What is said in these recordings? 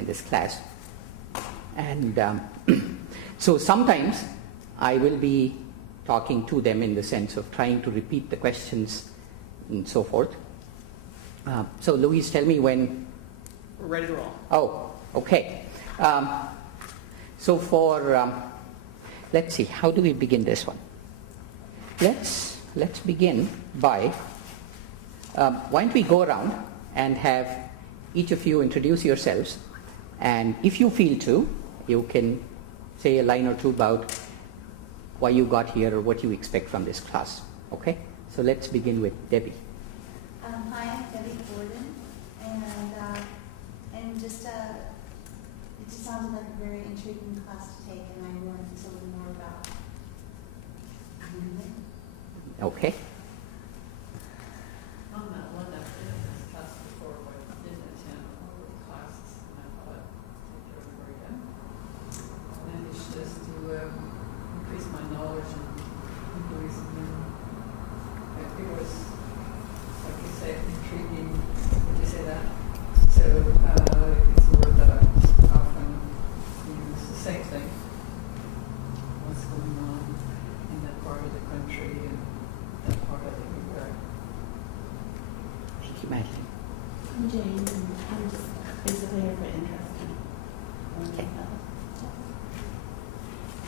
in this class. And so sometimes I will be talking to them in the sense of trying to repeat the questions and so forth. So Louise, tell me when. We're ready to roll. Oh, okay. So for, let's see, how do we begin this one? Let's begin by, why don't we go around and have each of you introduce yourselves, and if you feel to, you can say a line or two about why you got here or what you expect from this class. Okay? So let's begin with Debbie. Hi, I'm Debbie Gordon, and just it just sounded like a very intriguing class to take, and I wanted to learn more about it. Okay. I'm not one that's been in this class before, but didn't attend all the classes, and I thought I'd take it over again. And then it's just to increase my knowledge in Hinduism. I think it was, like you say, intriguing. Did you say that? So it's a word that I often use, the same thing. What's going on in that part of the country and that part of the world. Thank you, Madeline. I'm Jane, and I'm just basically here for interest. Okay.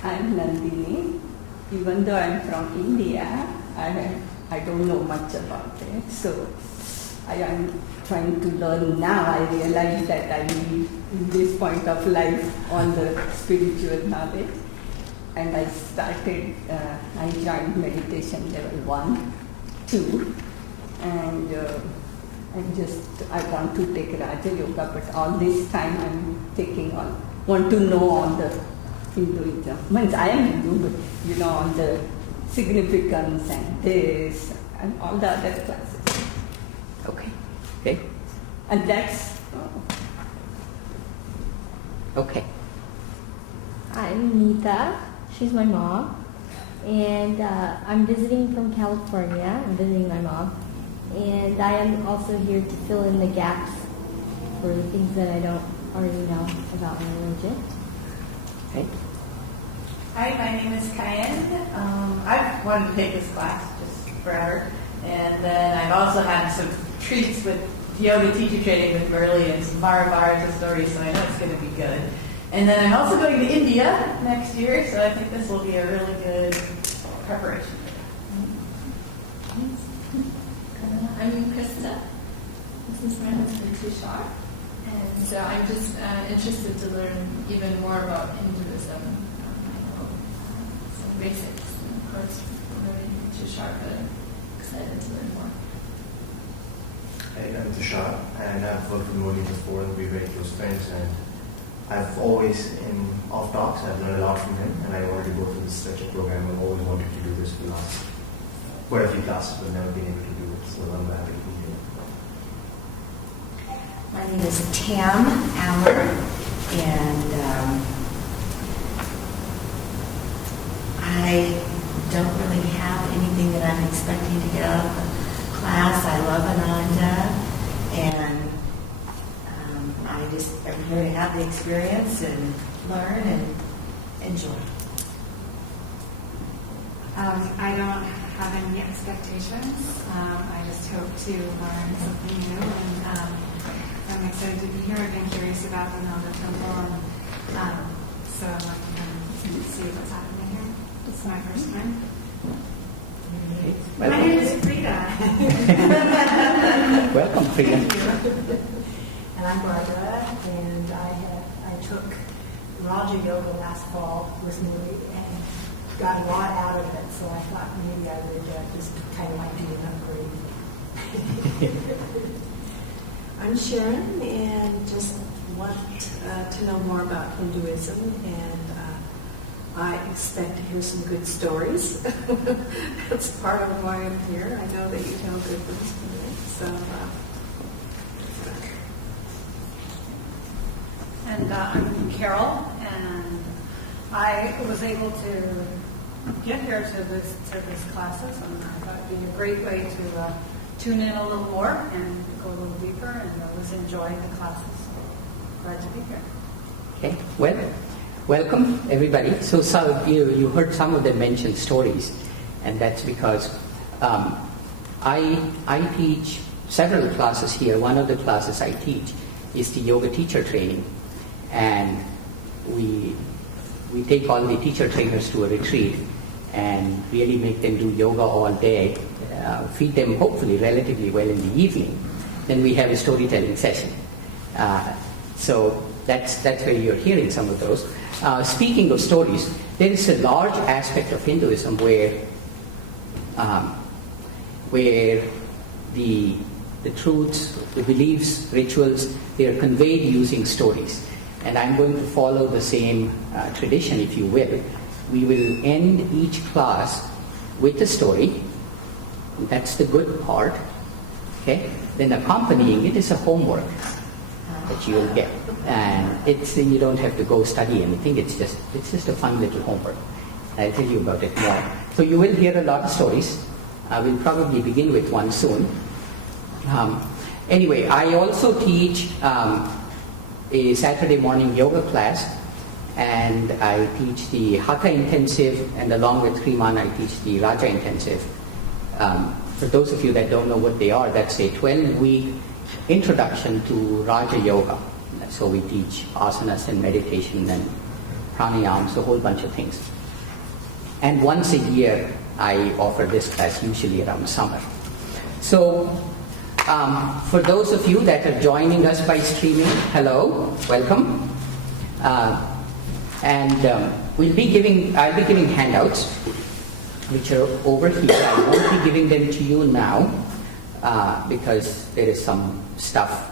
I'm Nandini. Even though I'm from India, I don't know much about it. So I am trying to learn now. I realize that I need in this point of life on the spiritual knowledge. And I started, I joined meditation level 1, 2, and I want to take Raja Yoga, but all this time I'm want to know on the Hinduism. Means I am Hindu, but on the significance and this and all the other classes. Okay. Okay. And that's Okay. I'm Nita. She's my mom. And I'm visiting from California. I'm visiting my mom. And I am also here to fill in the gaps for the things that I don't already know about my religion. Okay. Hi, my name is Cayenne. I've wanted to take this class just forever. And then I've also had some treats with yoga teacher training with Murli and some Mahabharata stories, so I know it's going to be good. And then I'm also going to India next year, so I think this will be a really good preparation. I'm Krista. This is my husband Tushar. And so I'm just interested to learn even more about Hinduism. Some basics, and of course, learning Tushar, but I'm excited to learn more. Hey, I'm Tushar, and I've worked with Modi before, and we're very close friends. And I've always, in off talks, I've learned a lot from him, and I wanted to go through this lecture program. I've always wanted to do this for the last quite a few classes, but never been able to do it. So I'm happy to be here. My name is Tam Aller, and I don't really have anything that I'm expecting to get out of the class. I love Ananda, and I just am here to have the experience and learn and enjoy. I don't have any expectations. I just hope to learn something new, and I'm excited to be here. I've been curious about the Ananda Temple, and so I'd like to kind of see what's happening here. It's my first time. Welcome. My name is Frida. Welcome, Frida. And I'm Barbara, and I took Raja Yoga last fall with Murli and got a lot out of it, so I thought maybe I would just kind of like do an upgrade. I'm Sharon, and just want to know more about Hinduism, and I expect to hear some good stories. That's part of why I'm here. I know that you tell good ones today, so. And I'm Carol, and I was able to get here to this classes, and I thought it'd be a great way to tune in a little more and go a little deeper, and I was enjoying the classes. glad to be here. Okay, well, welcome everybody. So you heard some of them mention stories, and that's because I teach several classes here. One of the classes I teach is the yoga teacher training, and we take all the teacher trainers to a retreat and really make them do yoga all day, feed them hopefully relatively well in the evening. Then we have a storytelling session. So that's where you're hearing some of those. Speaking of stories, there is a large aspect of Hinduism where the truths, the beliefs, rituals, they are conveyed using stories. And I'm going to follow the same tradition, if you will. We will end each class with a story. That's the good part. Okay? Then accompanying it is a homework that you will get. And you don't have to go study anything. It's just a fun little homework. I'll tell you about it more. So you will hear a lot of stories. We'll probably begin with one soon. Anyway, I also teach a Saturday morning yoga class, and I teach the Hatha intensive, and along with Kriman I teach the Raja intensive. For those of you that don't know what they are, that's a 12-week introduction to Raja Yoga. So we teach asanas and meditation and pranayams, a whole bunch of things. And once a year I offer this class, usually around summer. So for those of you that are joining us by streaming, hello, welcome. I'll be giving handouts, which are over here. I won't be giving them to you now because there is some stuff.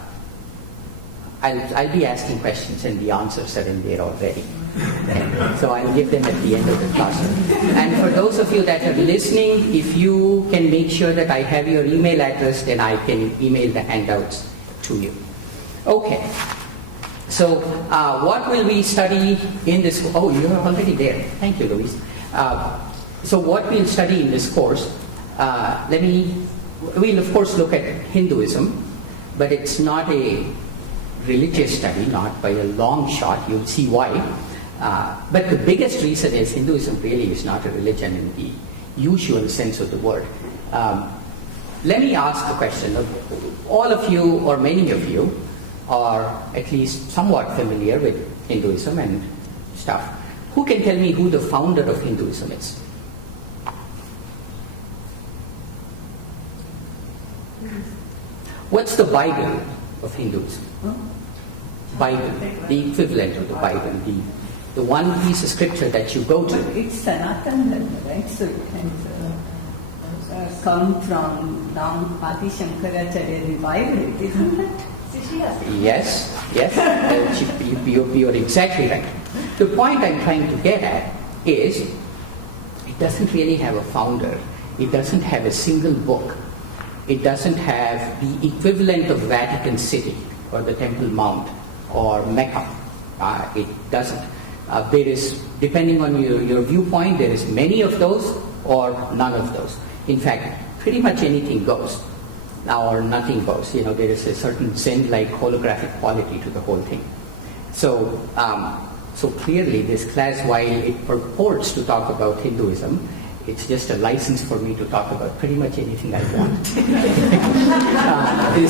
I'll be asking questions and the answers are in there already. So I'll give them at the end of the class. And for those of you that are listening, if you can make sure that I have your email address, then I can email the handouts to you. Okay. So what will we study in this? Oh, you're already there. Thank you, Louise. So what we'll study in this course, we'll of course look at Hinduism, but it's not a religious study, not by a long shot. You'll see why. But the biggest reason is Hinduism really is not a religion in the usual sense of the word. Let me ask the question. All of you, or many of you, are at least somewhat familiar with Hinduism and stuff. Who can tell me who the founder of Hinduism is? What's the Bible of Hinduism? Bible, the equivalent of the Bible, the one piece of scripture that you go to. But it's Sanatana, right? So it can come from Adi Shankaracharya revival, isn't it? Yes. You're exactly right. The point I'm trying to get at is it doesn't really have a founder. It doesn't have a single book. It doesn't have the equivalent of Vatican City or the Temple Mount or Mecca. It doesn't. There is, depending on your viewpoint, there is many of those or none of those. In fact, pretty much anything goes. Or nothing goes. There is a certain Zen-like holographic quality to the whole thing. So clearly this class, while it purports to talk about Hinduism, it's just a license for me to talk about pretty much anything I want.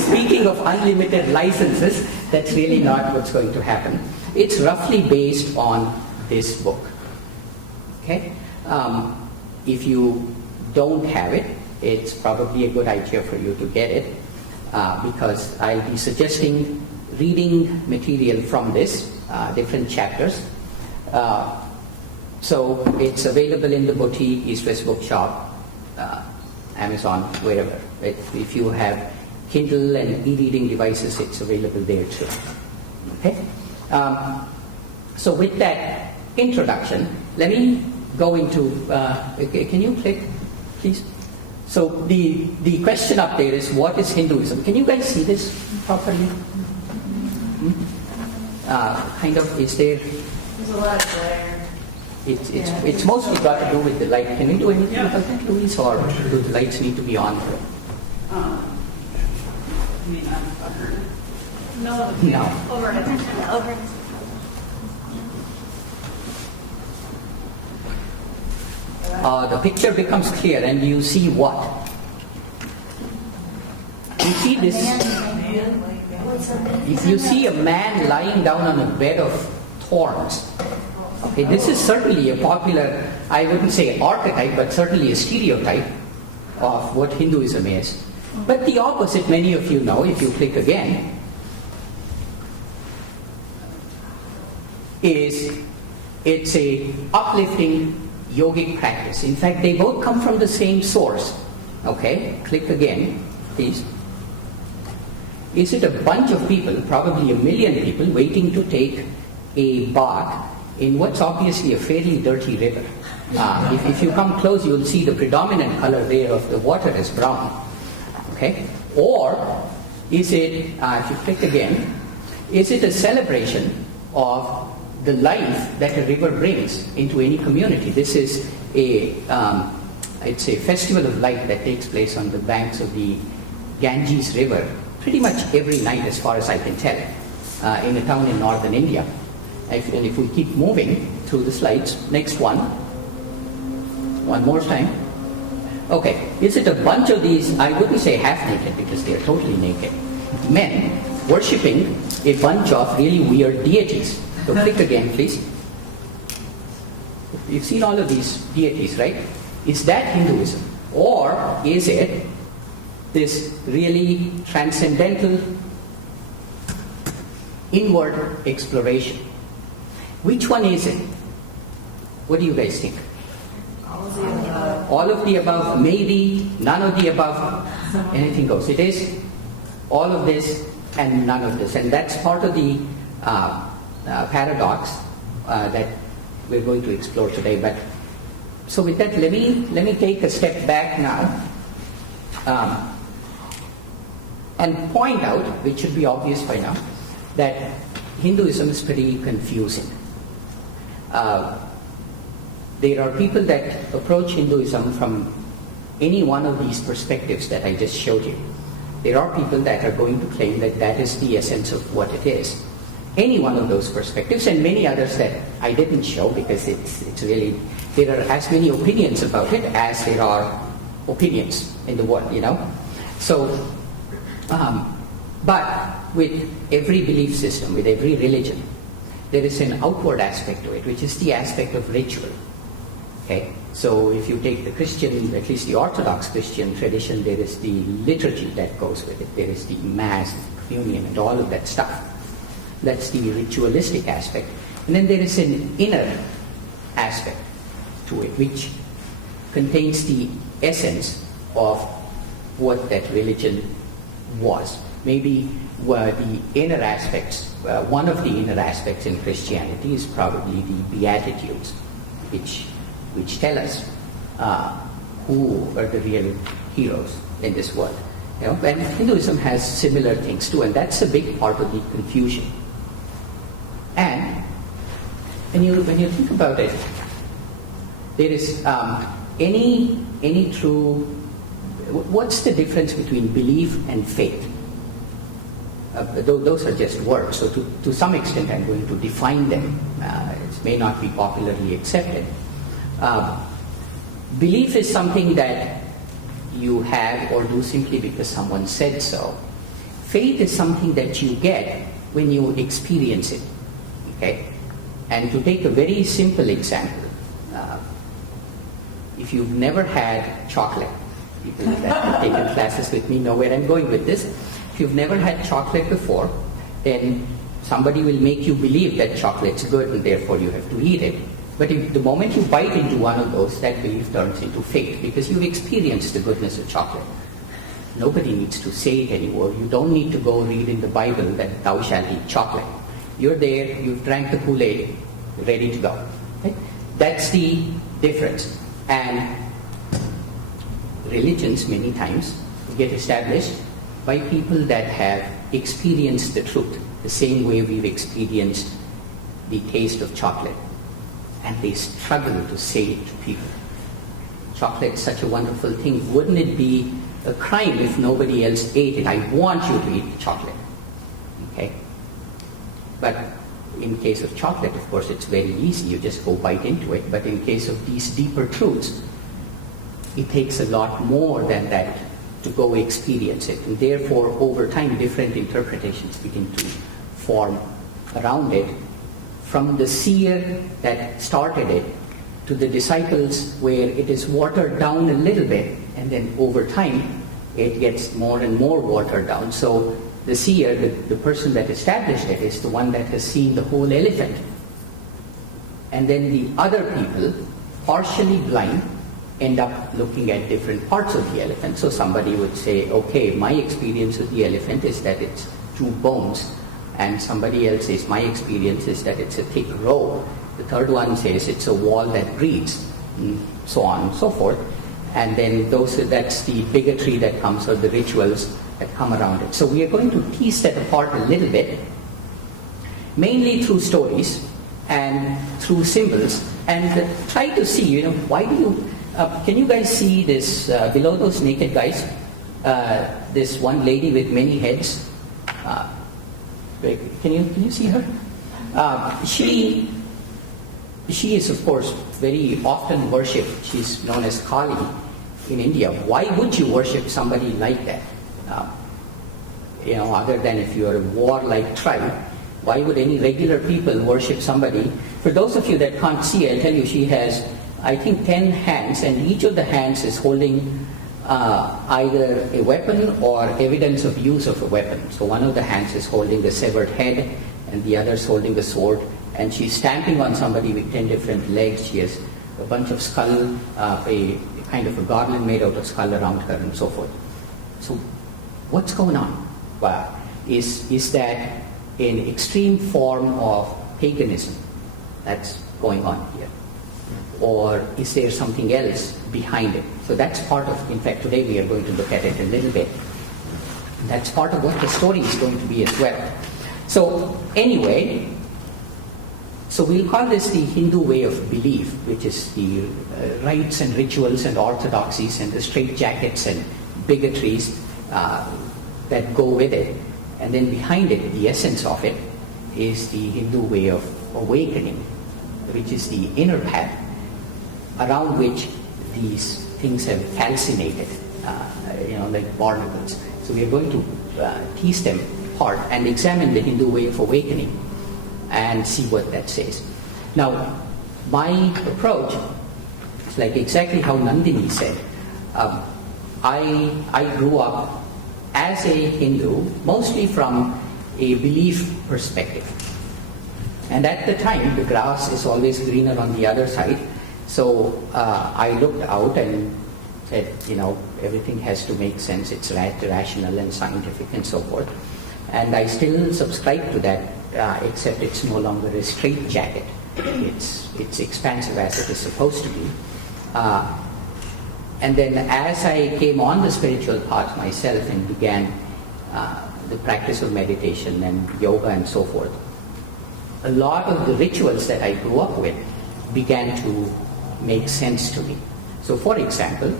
Speaking of unlimited licenses, that's really not what's going to happen. It's roughly based on this book. Okay? If you don't have it, it's probably a good idea for you to get it because I'll be suggesting reading material from this, different chapters. So it's available in the boutique, East West Bookshop, Amazon, wherever. If you have Kindle and e-reading devices, it's available there too. Okay? So with that introduction, let me go into, can you click, please? So the question up there is, what is Hinduism? Can you guys see this properly? Kind of, is there? There's a lot of glare. It's mostly got to do with the light. Can we do anything about that, Louise, or do the lights need to be on? No. No. Overhead. Over. The picture becomes clear, and you see what? You see this. If you see a man lying down on a bed of thorns, okay, this is certainly a popular, I wouldn't say archetype, but certainly a stereotype of what Hinduism is. But the opposite, many of you know, if you click again, is it's a uplifting yogic practice. In fact, they both come from the same source. Okay, click again, please. Is it a bunch of people, probably 1 million people, waiting to take a bath in what's obviously a fairly dirty river? If you come close, you'll see the predominant color there of the water is brown. Okay? Or is it, if you click again, is it a celebration of the life that a river brings into any community? This is it's a festival of light that takes place on the banks of the Ganges River pretty much every night, as far as I can tell, in a town in northern India. And if we keep moving through the slides, next one more time. Okay, is it a bunch of these, I wouldn't say half naked because they're totally naked, men worshipping a bunch of really weird deities? So click again, please. You've seen all of these deities, right? Is that Hinduism? Or is it this really transcendental inward exploration? Which one is it? What do you guys think? All of the above, maybe, none of the above, anything goes. It is all of this and none of this. And that's part of the paradox that we're going to explore today. But so with that, let me take a step back now and point out, which should be obvious by now, that Hinduism is pretty confusing. There are people that approach Hinduism from any one of these perspectives that I just showed you. There are people that are going to claim that that is the essence of what it is. Any one of those perspectives, and many others that I didn't show because it's really, there are as many opinions about it as there are opinions in the world, you know. So, but with every belief system, with every religion, there is an outward aspect to it, which is the aspect of ritual. Okay, so if you take the Christian, at least the Orthodox Christian tradition, there is the liturgy that goes with it. There is the Mass, communion, and all of that stuff. That's the ritualistic aspect. And then there is an inner aspect to it, which contains the essence of what that religion was. Maybe the inner aspects, one of the inner aspects in Christianity is probably the Beatitudes, which tell us who are the real heroes in this world. You know, and Hinduism has similar things too, and that's a big part of the confusion. And when you think about it, there is any true. What's the difference between belief and faith? Those are just words. So to some extent, I'm going to define them. It may not be popularly accepted. Belief is something that you have or do simply because someone said so. Faith is something that you get when you experience it. Okay? And to take a very simple example, if you've never had chocolate, people that have taken classes with me know where I'm going with this. If you've never had chocolate before, then somebody will make you believe that chocolate's good and therefore you have to eat it. But if the moment you bite into one of those, that belief turns into faith because you've experienced the goodness of chocolate. Nobody needs to say it anymore. You don't need to go read in the Bible that thou shalt eat chocolate. You're there, you've drank the Kool-Aid, you're ready to go. Right? That's the difference. And religions many times get established by people that have experienced the truth, the same way we've experienced the taste of chocolate. And they struggle to say it to people. Chocolate's such a wonderful thing. Wouldn't it be a crime if nobody else ate it? I want you to eat chocolate. Okay? But in case of chocolate, of course, it's very easy. You just go bite into it. But in case of these deeper truths, it takes a lot more than that to go experience it. And therefore, over time, different interpretations begin to form around it, from the seer that started it to the disciples, where it is watered down a little bit, and then over time it gets more and more watered down. So the seer, the person that established it, is the one that has seen the whole elephant. And then the other people, partially blind, end up looking at different parts of the elephant. So somebody would say, okay, my experience of the elephant is that it's two bones. And somebody else says, my experience is that it's a thick robe. The third one says it's a wall that breathes, and so on and so forth. And then that's the bigotry that comes, or the rituals that come around it. So we are going to tease that apart a little bit, mainly through stories and through symbols, and try to see, why do you, can you guys see this, below those naked guys, this one lady with many heads? Can you see her? She is, of course, very often worshipped. She's known as Kali in India. Why would you worship somebody like that? Other than if you're a warlike tribe, why would any regular people worship somebody? For those of you that can't see, I'll tell you, she has, I think, 10 hands, and each of the hands is holding either a weapon or evidence of use of a weapon. So one of the hands is holding the severed head, and the other is holding the sword, and she's stamping on somebody with 10 different legs. She has a bunch of skull, a kind of a garland made out of skull around her, and so forth. So what's going on? Well, is that an extreme form of paganism that's going on here? Or is there something else behind it? So that's part of, in fact, today we are going to look at it a little bit. That's part of what the story is going to be as well. So anyway, so we'll call this the Hindu way of belief, which is the rites and rituals and orthodoxies and the straitjackets and bigotries that go with it. And then behind it, the essence of it, is the Hindu way of awakening, which is the inner path around which these things have fascinated, like barnacles. So we are going to tease them apart and examine the Hindu way of awakening and see what that says. Now, my approach is like exactly how Nandini said. I grew up as a Hindu, mostly from a belief perspective. And at the time, the grass is always greener on the other side. So I looked out and said, everything has to make sense. It's rational and scientific and so forth. And I still subscribe to that, except it's no longer a straitjacket. It's expansive as it is supposed to be. And then as I came on the spiritual path myself and began the practice of meditation and yoga and so forth, a lot of the rituals that I grew up with began to make sense to me. So for example,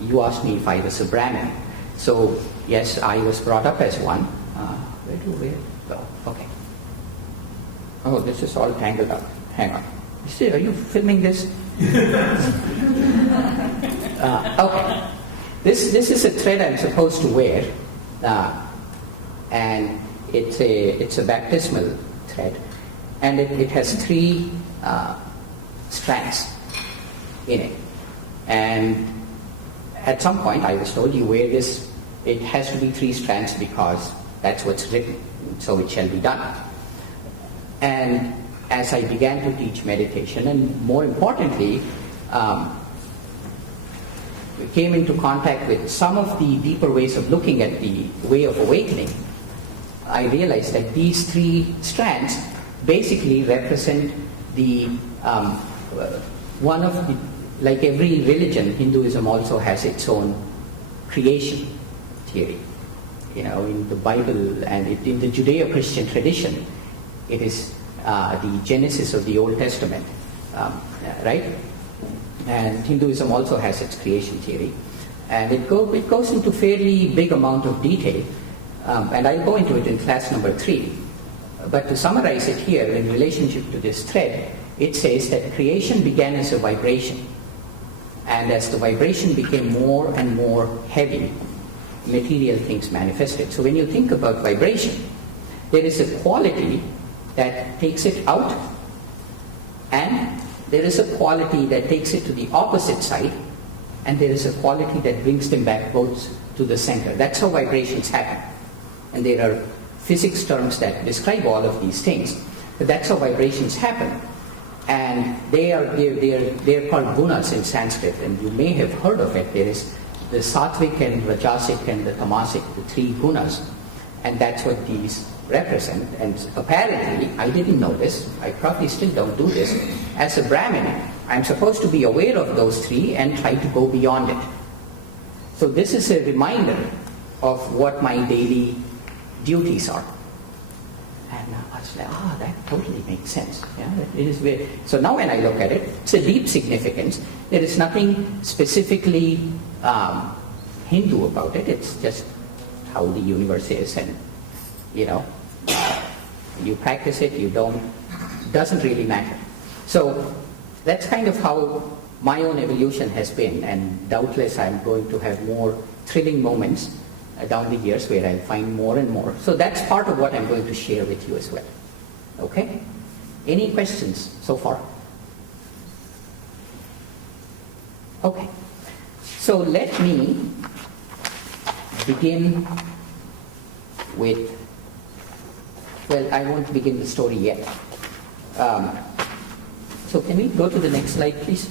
you asked me if I was a Brahmin. So yes, I was brought up as one. Where do we go? Okay. Oh, this is all tangled up. Hang on. Are you filming this? Okay. This is a thread I'm supposed to wear, and it's a baptismal thread, and it has 3 strands in it. And at some point I was told, you wear this, it has to be 3 strands because that's what's written, so it shall be done. And as I began to teach meditation, and more importantly, came into contact with some of the deeper ways of looking at the way of awakening, I realized that these 3 strands basically represent the one of the, like every religion, Hinduism also has its own creation theory. In the Bible and in the Judeo-Christian tradition, it is the genesis of the Old Testament, right? And Hinduism also has its creation theory, and it goes into fairly big amount of detail And I'll go into it in class number 3. But to summarize it here in relationship to this thread, it says that creation began as a vibration. And as the vibration became more and more heavy, material things manifested. So when you think about vibration, there is a quality that takes it out, and there is a quality that takes it to the opposite side, and there is a quality that brings them back both to the center. That's how vibrations happen. And there are physics terms that describe all of these things, but that's how vibrations happen. And they're called gunas in Sanskrit, and you may have heard of it. There is the sattvic and rajasic and the tamasic, the 3 gunas, and that's what these represent. And apparently, I didn't know this, I probably still don't do this, as a Brahmin, I'm supposed to be aware of those 3 and try to go beyond it. So this is a reminder of what my daily duties are. And I was like, that totally makes sense. Yeah, it is very, so now when I look at it, it's a deep significance. There is nothing specifically Hindu about it. It's just how the universe is, and you practice it, you don't, it doesn't really matter. So that's kind of how my own evolution has been, and doubtless I'm going to have more thrilling moments down the years where I'll find more and more. So that's part of what I'm going to share with you as well. Okay? Any questions so far? Okay. So let me begin with, well, I won't begin the story yet. So can we go to the next slide, please?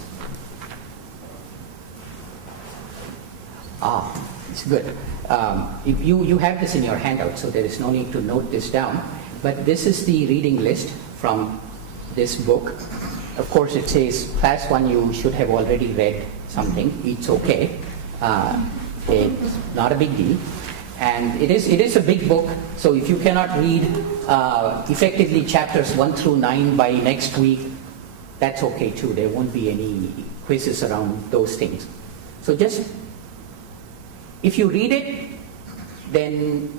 It's good. You have this in your handout, so there is no need to note this down. But this is the reading list from this book. Of course, it says class 1 you should have already read something. It's okay. It's not a big deal. And it is a big book, so if you cannot read effectively chapters 1 through 9 by next week, that's okay too. There won't be any quizzes around those things. So just, if you read it, then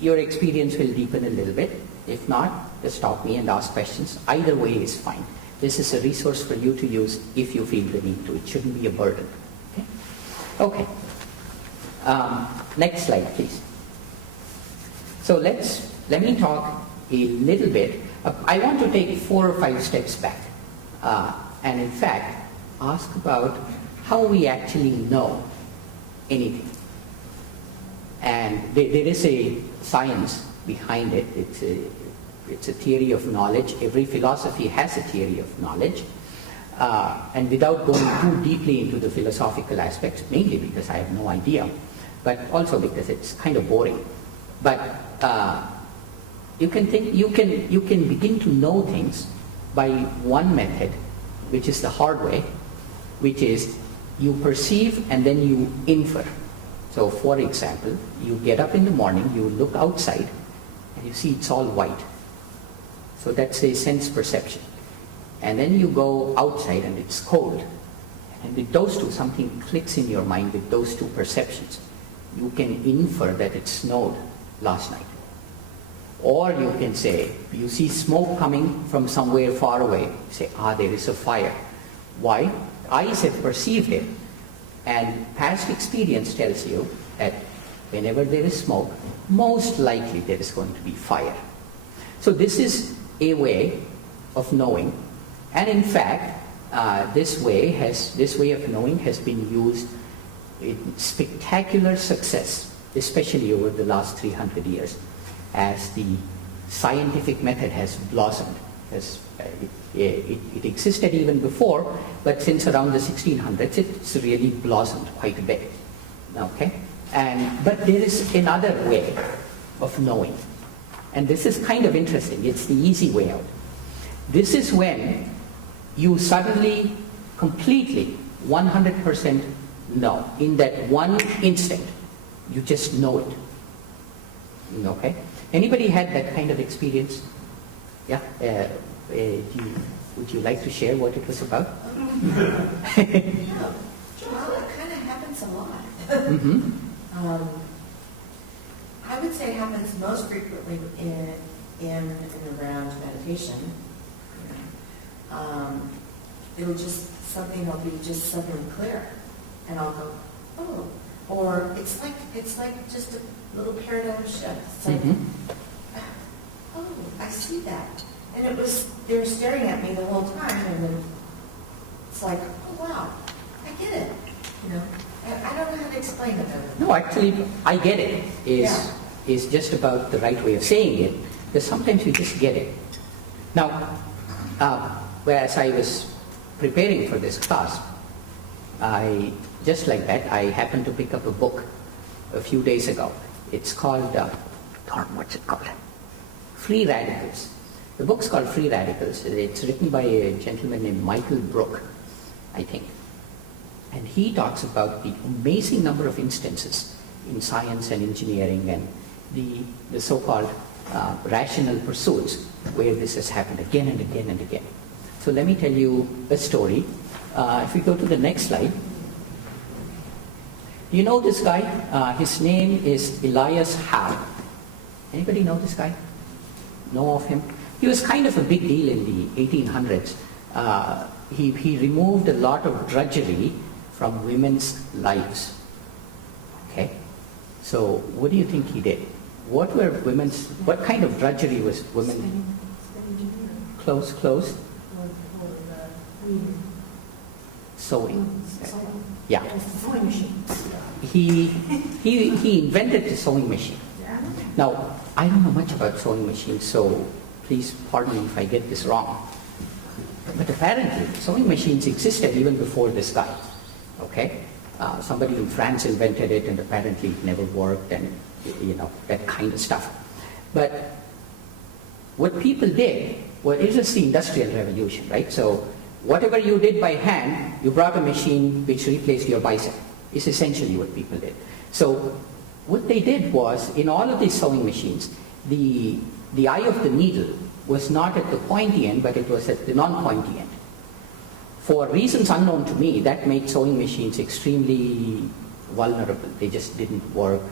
your experience will deepen a little bit. If not, just stop me and ask questions. Either way is fine. This is a resource for you to use if you feel the need to. It shouldn't be a burden. Okay. Next slide, please. So let me talk a little bit. I want to take 4 or 5 steps back, and in fact, ask about how we actually know anything. And there is a science behind it. It's a theory of knowledge. Every philosophy has a theory of knowledge. And without going too deeply into the philosophical aspects, mainly because I have no idea, but also because it's kind of boring. But you can begin to know things by one method, which is the hard way, which is you perceive and then you infer. So for example, you get up in the morning, you look outside, and you see it's all white. So that's a sense perception. And then you go outside and it's cold. And with those two, something clicks in your mind with those two perceptions. You can infer that it snowed last night. Or you can say, you see smoke coming from somewhere far away. You say, there is a fire. Why? Eyes have perceived it. And past experience tells you that whenever there is smoke, most likely there is going to be fire. So this is a way of knowing. And in fact, this way of knowing has been used in spectacular success, especially over the last 300 years, as the scientific method has blossomed. It existed even before, but since around the 1600s, it's really blossomed quite a bit. Okay? But there is another way of knowing. And this is kind of interesting. It's the easy way out. This is when you suddenly, completely, 100% know. In that one instant, you just know it. Okay? Anybody had that kind of experience? Yeah? Would you like to share what it was about? Well, it kind of happens a lot. Mm-hmm. I I would say it happens most frequently in and around meditation. It'll just, something will be just suddenly clear, and I'll go, oh, or it's like just a little paradigm shift. It's like, oh, I see that, and it was, they were staring at me the whole time, and then it's like, oh wow, I get it, you know. I don't know how to explain it. No, actually, I get it. Is just about the right way of saying it. Because sometimes you just get it. Now, whereas I was preparing for this class, just like that, I happened to pick up a book a few days ago. It's called, what's it called? Free Radicals. The book's called Free Radicals. It's written by a gentleman named Michael Brook, I think. And he talks about the amazing number of instances in science and engineering and the so-called rational pursuits where this has happened again and again and again. So let me tell you a story. If we go to the next slide. You know this guy? His name is Elias Howe. Anybody know this guy? Know of him? He was kind of a big deal in the 1800s. He removed a lot of drudgery from women's lives. Okay? So what do you think he did? What kind of drudgery was women? Close. Sewing. Yeah. Sewing machine. He invented the sewing machine. Now, I don't know much about sewing machines, so please pardon me if I get this wrong. But apparently, sewing machines existed even before this guy. Okay? Somebody in France invented it, and apparently it never worked, and that kind of stuff. But what people did was, it was the Industrial Revolution, right? So whatever you did by hand, you brought a machine which replaced your bicep. Is essentially what people did. So what they did was, in all of these sewing machines, the eye of the needle was not at the pointy end, but it was at the non-pointy end. For reasons unknown to me, that made sewing machines extremely vulnerable. They just didn't work.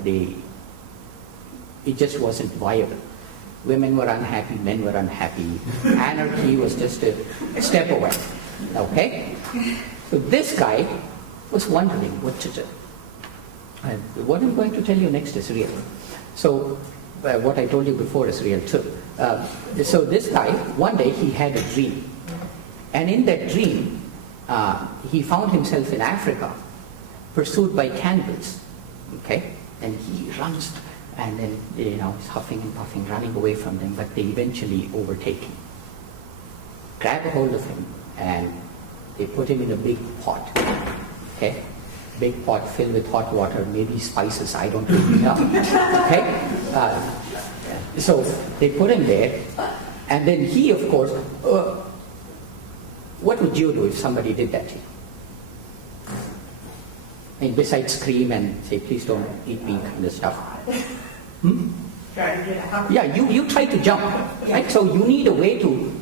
It just wasn't viable. Women were unhappy, men were unhappy. Anarchy was just a step away. Okay? So this guy was wondering what to do. And what I'm going to tell you next is real. So what I told you before is real too. So this guy, one day he had a dream. And in that dream, he found himself in Africa, pursued by cannibals. Okay? And he runs, and then, he's huffing and puffing, running away from them, but they eventually overtake him. Grab a hold of him, and they put him in a big pot. Okay? Big pot filled with hot water, maybe spices, I don't really know. Okay? So they put him there, and then he, of course, what would you do if somebody did that to you? I mean, besides scream and say, please don't eat me, kind of stuff. Try to get out. Yeah, you try to jump, right? So you need a way to,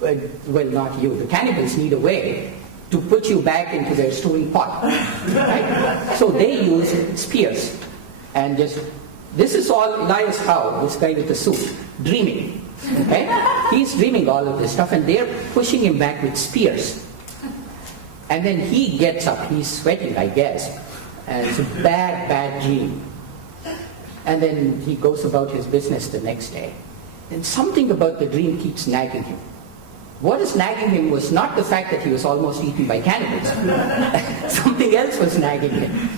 well, not you, the cannibals need a way to put you back into their stewing pot, right? So they use spears, and this is all Elias Howe, this guy with the suit, dreaming, okay? He's dreaming all of this stuff, and they're pushing him back with spears. And then he gets up, he's sweating, I guess, and it's a bad dream. And then he goes about his business the next day. And something about the dream keeps nagging him. What is nagging him was not the fact that he was almost eaten by cannibals. Something else was nagging him.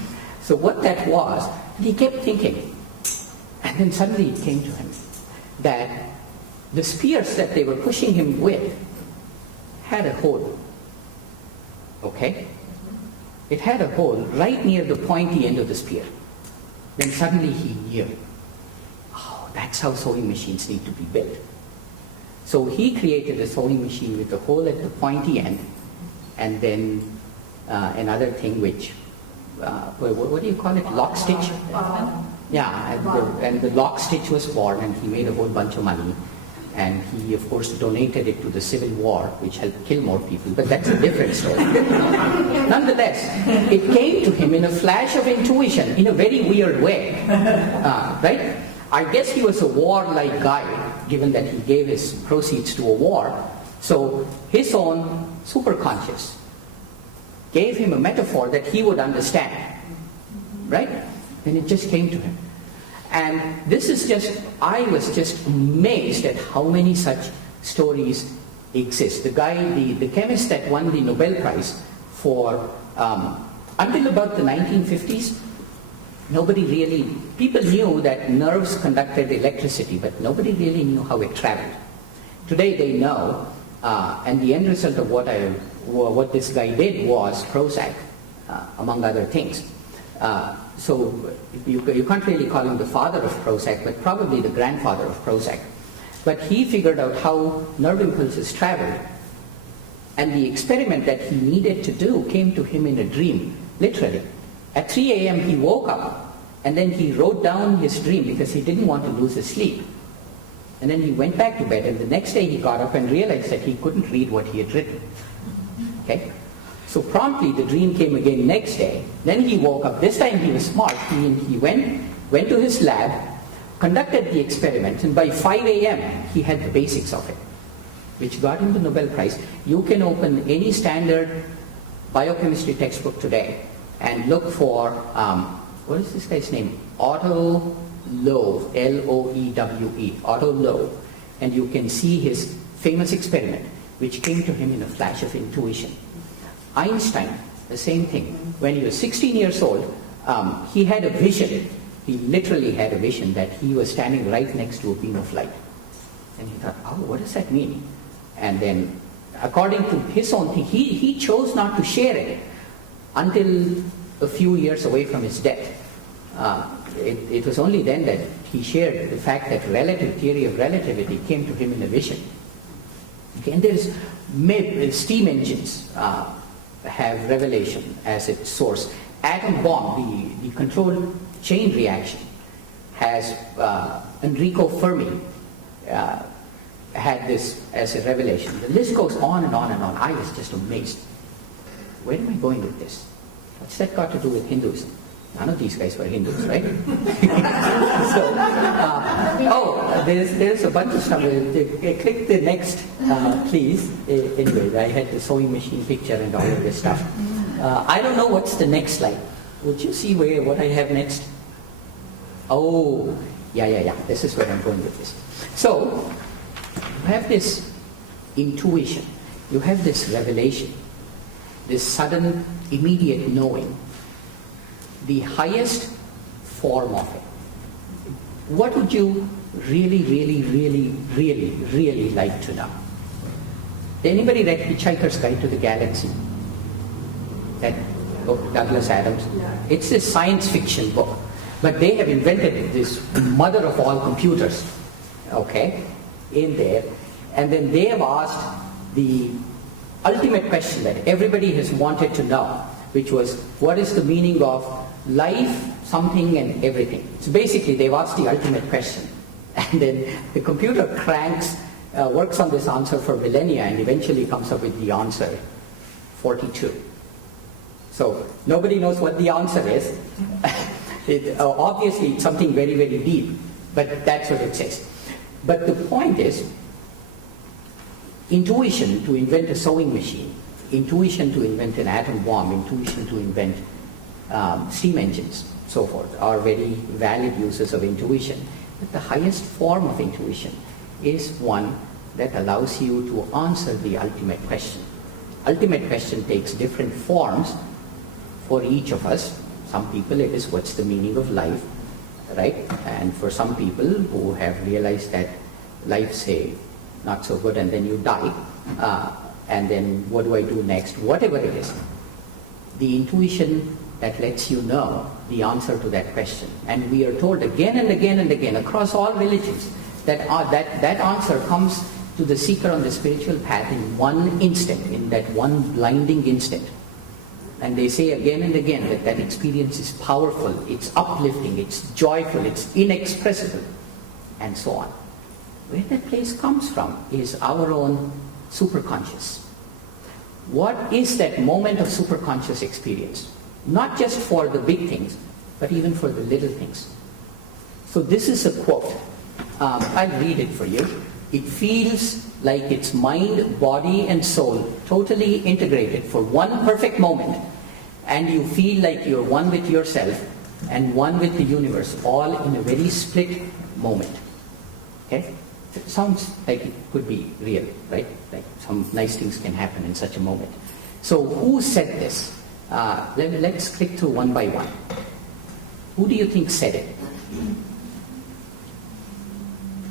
So what that was, he kept thinking. And then suddenly it came to him that the spears that they were pushing him with had a hole. Okay? It had a hole right near the pointy end of the spear. Then suddenly he knew, oh, that's how sewing machines need to be built. So he created a sewing machine with a hole at the pointy end, and then another thing which, what do you call it, lock stitch? Yeah, and the lock stitch was born, and he made a whole bunch of money. and he of course donated it to the Civil War, which helped kill more people, but that's a different story. Nonetheless, it came to him in a flash of intuition, in a very weird way, right? I guess he was a warlike guy, given that he gave his proceeds to a war, so his own superconscious gave him a metaphor that he would understand, right? And it just came to him. And this is just, I was just amazed at how many such stories exist. The guy, the chemist that won the Nobel Prize for, until about the 1950s, people knew that nerves conducted electricity, but nobody really knew how it traveled. Today they know, and the end result of what this guy did was Prozac, among other things. So you can't really call him the father of Prozac, but probably the grandfather of Prozac. But he figured out how nerve impulses traveled, and the experiment that he needed to do came to him in a dream, literally. At 3 a.m. he woke up, and then he wrote down his dream because he didn't want to lose his sleep. And then he went back to bed, and the next day he got up and realized that he couldn't read what he had written. Okay? So promptly the dream came again next day. Then he woke up. This time he was smart. He went to his lab, conducted the experiment, and by 5 a.m. he had the basics of it, which got him the Nobel Prize. You can open any standard biochemistry textbook today and look for, what is this guy's name? Otto Loewe, L-O-E-W-E, Otto Loewe. And you can see his famous experiment, which came to him in a flash of intuition. Einstein, the same thing. When he was 16 years old, he had a vision. He literally had a vision that he was standing right next to a beam of light. And he thought, oh, what does that mean? And then, according to his own thing, he chose not to share it until a few years away from his death. It was only then that he shared the fact that theory of relativity came to him in a vision. Okay, and there's steam engines have revelation as its source. Atom bomb, the controlled chain reaction, has Enrico Fermi had this as a revelation. The list goes on and on and on. I was just amazed. Where am I going with this? What's that got to do with Hinduism? None of these guys were Hindus, right? There's a bunch of stuff. Click the next, please. Anyway, I had the sewing machine picture and all of this stuff. I don't know what's the next slide. Would you see what I have next? Oh, yeah. This is where I'm going with this. So, you have this intuition. You have this revelation. This sudden, immediate knowing. The highest form of it. What would you really like to know? Did anybody read Hitchhiker's Guide to the Galaxy? That book, Douglas Adams? Yeah. It's a science fiction book. But they have invented this mother of all computers, okay, in there. And then they have asked the ultimate question that everybody has wanted to know, which was, what is the meaning of life, something, and everything? So basically, they've asked the ultimate question. And then the computer works on this answer for millennia and eventually comes up with the answer, 42. So nobody knows what the answer is. Obviously, it's something very, very deep, but that's what it says. But the point is, intuition to invent a sewing machine, intuition to invent an atom bomb, intuition to invent steam engines, so forth, are very valid uses of intuition. But the highest form of intuition is one that allows you to answer the ultimate question. Ultimate question takes different forms for each of us. Some people it is, what's the meaning of life, right? And for some people who have realized that life's, say, not so good, and then you die, and then what do I do next? Whatever it is, the intuition that lets you know the answer to that question. And we are told again and again and again across all religions that that answer comes to the seeker on the spiritual path in one instant, in that one blinding instant. And they say again and again that that experience is powerful, it's uplifting, it's joyful, it's inexpressible, and so on. where that place comes from is our own superconscious. What is that moment of superconscious experience? Not just for the big things, but even for the little things. So this is a quote. I'll read it for you. It feels like it's mind, body, and soul totally integrated for one perfect moment, and you feel like you're one with yourself and one with the universe, all in a very split moment. Okay? It sounds like it could be real, right? Like some nice things can happen in such a moment. So who said this? Let's click through one by one. Who do you think said it?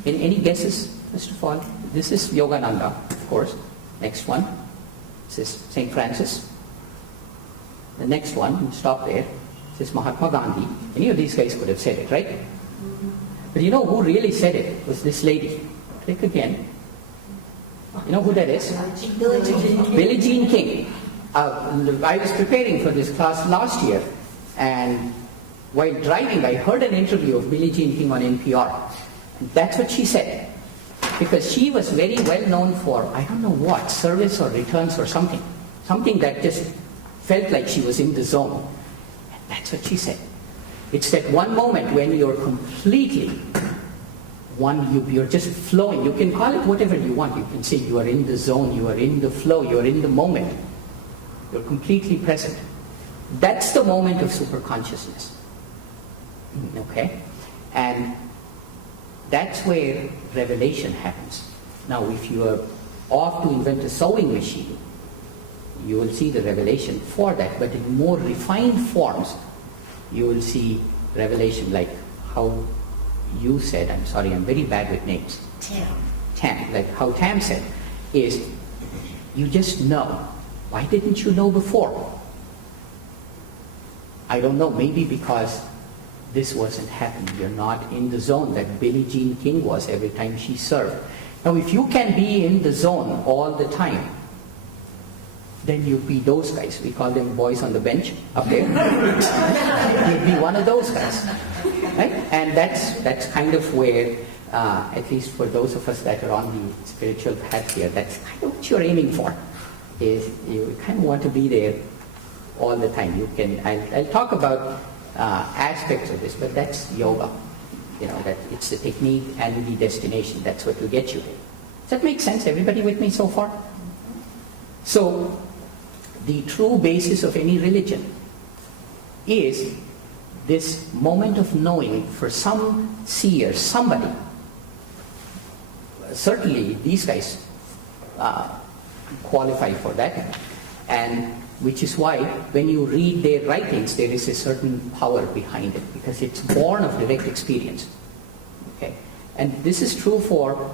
Any guesses, first of all? This is Yogananda, of course. Next one. This is St. Francis. The next one, we'll stop there. This is Mahatma Gandhi. Any of these guys could have said it, right? But you know who really said it? Was this lady. Click again. You know who that is? Billie Jean King. I was preparing for this class last year, and while driving, I heard an interview of Billie Jean King on NPR. That's what she said. Because she was very well known for, I don't know what, service or returns or something. Something that just felt like she was in the zone. And that's what she said. It's that one moment when you're completely you're just flowing. You can call it whatever you want. You can say you are in the zone, you are in the flow, you are in the moment. You're completely present. That's the moment of superconsciousness. Okay? And that's where revelation happens. Now, if you are off to invent a sewing machine, you will see the revelation for that. But in more refined forms, you will see revelation like how you said, I'm sorry, I'm very bad with names. Tam, like how Tam said, is you just know. Why didn't you know before? I don't know, maybe because this wasn't happening. You're not in the zone that Billie Jean King was every time she served. Now, if you can be in the zone all the time, then you'd be those guys. We call them boys on the bench up there. You'd be one of those guys. Right? And that's kind of where, at least for those of us that are on the spiritual path here, that's kind of what you're aiming for. Is you kind of want to be there all the time. You can. I'll talk about aspects of this, but that's yoga. You know, that it's the technique and the destination. That's what will get you there. Does that make sense? Everybody with me so far? So, the true basis of any religion is this moment of knowing for some seer, somebody. Certainly, these guys qualify for that, and which is why when you read their writings, there is a certain power behind it, because it's born of direct experience. Okay, and this is true for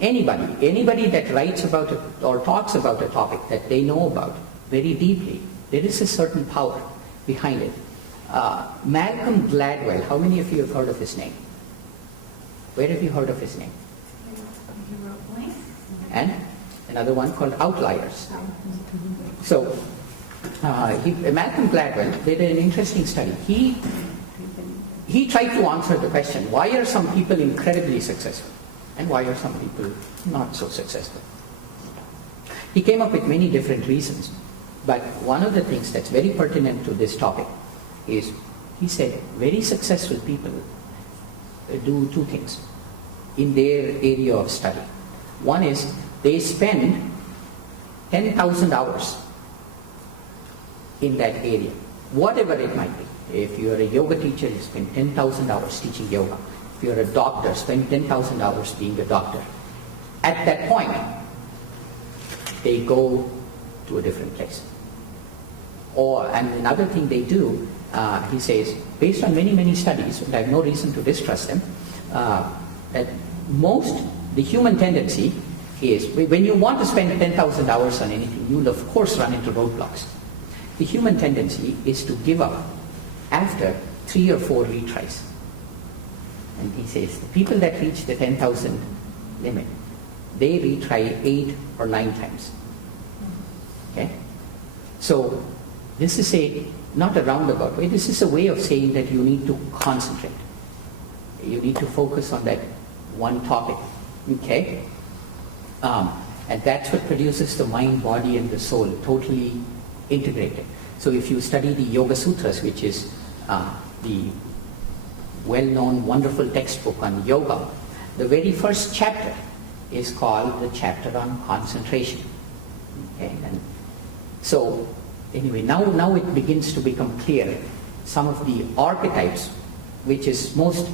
anybody that writes about it or talks about a topic that they know about very deeply. There is a certain power behind it. Malcolm Gladwell, how many of you have heard of his name? Where have you heard of his name? He wrote Blink. And another one called Outliers. So, Malcolm Gladwell did an interesting study. He tried to answer the question, why are some people incredibly successful and why are some people not so successful? He came up with many different reasons, but one of the things that's very pertinent to this topic is, he said, very successful people do two things in their area of study. One is they spend 10,000 hours in that area, whatever it might be. If you're a yoga teacher, you spend 10,000 hours teaching yoga. If you're a doctor, spend 10,000 hours being a doctor. At that point, they go to a different place. And another thing they do, he says, based on many, many studies, and I have no reason to distrust them, that the human tendency is, when you want to spend 10,000 hours on anything, you'll of course run into roadblocks. The human tendency is to give up after 3 or 4 retries. And he says, the people that reach the 10,000 limit, they retry 8 or 9 times. Okay? So, this is not a roundabout way, this is a way of saying that you need to concentrate. You need to focus on that one topic Okay? And that's what produces the mind, body, and the soul, totally integrated. So if you study the Yoga Sutras, which is the well-known, wonderful textbook on yoga, the very first chapter is called the chapter on concentration. Okay? And so, anyway, now it begins to become clear some of the archetypes, which is most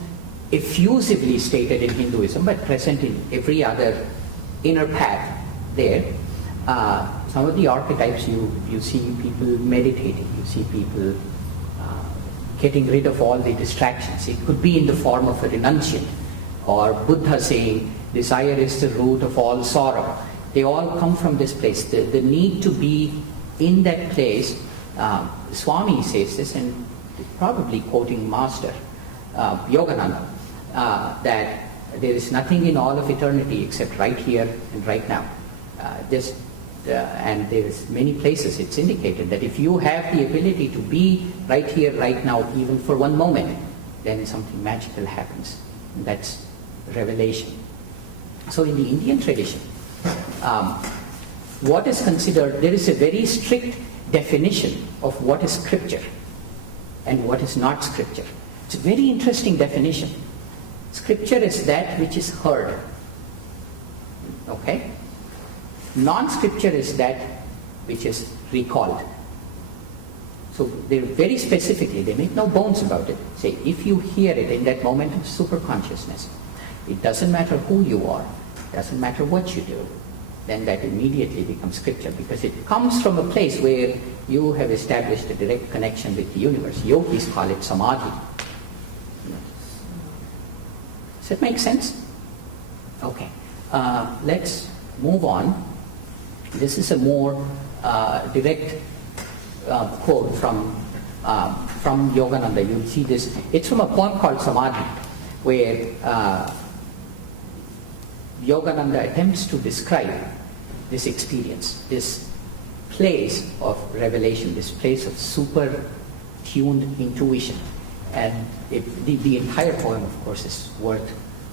effusively stated in Hinduism, but present in every other inner path there. Some of the archetypes you see people meditating, you see people getting rid of all the distractions. It could be in the form of a renunciant, or Buddha saying, desire is the root of all sorrow. They all come from this place. The need to be in that place, Swami says this, and probably quoting Master Yogananda, that there is nothing in all of eternity except right here and right now. And there is many places it's indicated that if you have the ability to be right here, right now, even for one moment, then something magical happens. And that's revelation. So in the Indian tradition, what is considered, there is a very strict definition of what is scripture and what is not scripture. It's a very interesting definition. Scripture is that which is heard. Okay? Non-scripture is that which is recalled. So they very specifically, they make no bones about it. Say, if you hear it in that moment of super consciousness, it doesn't matter who you are, doesn't matter what you do, then that immediately becomes scripture, because it comes from a place where you have established a direct connection with the universe. Yogis call it samadhi. Does that make sense? Okay. Let's move on. This is a more direct quote from Yogananda. You'll see this. It's from a poem called Samadhi, where Yogananda attempts to describe this experience, this place of revelation, this place of super tuned intuition. And the entire poem, of course, is worth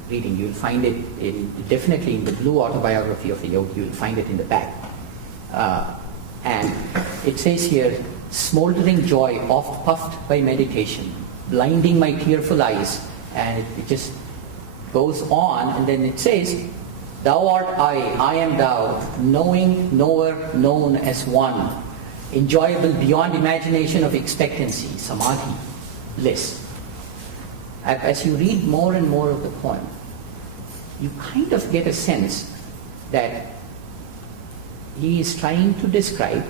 reading. You'll find it definitely in the Blue Autobiography of a Yogi. You'll find it in the back. And it says here, smoldering joy oft puffed by meditation, blinding my tearful eyes. And it just goes on, and then it says, thou art I am thou, knowing, knower, known as one, enjoyable beyond imagination of expectancy, samadhi, bliss. As you read more and more of the poem, you kind of get a sense that he is trying to describe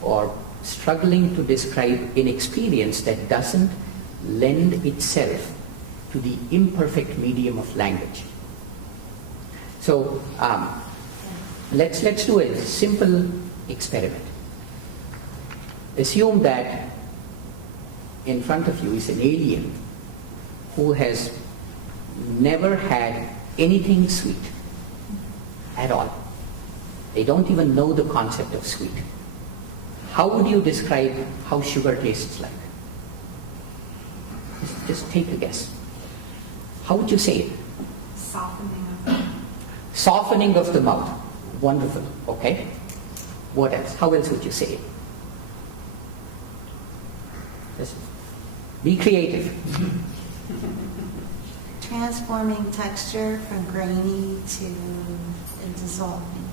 or struggling to describe an experience that doesn't lend itself to the imperfect medium of language. So let's do a simple experiment. Assume that in front of you is an alien who has never had anything sweet at all. They don't even know the concept of sweet. How would you describe how sugar tastes like? Just take a guess. How would you say it? Softening of the mouth. Softening of the mouth. Wonderful. Okay. What else? How else would you say it? Just be creative. Transforming texture from grainy to dissolving.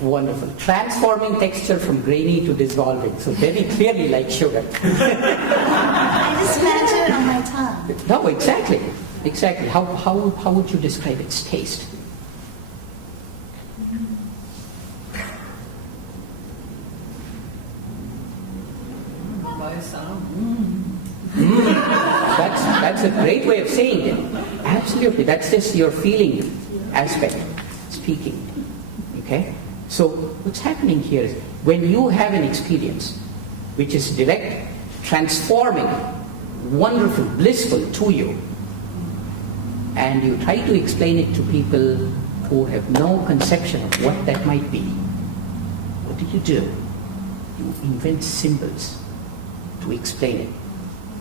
Wonderful. Transforming texture from grainy to dissolving. So very clearly like sugar. I just imagine it on my tongue. No, exactly. Exactly. How would you describe its taste? By sound. That's a great way of saying it. Absolutely. That's just your feeling aspect, speaking. Okay? So what's happening here is when you have an experience which is direct, transforming, wonderful, blissful to you, and you try to explain it to people who have no conception of what that might be, what do? You invent symbols to explain it.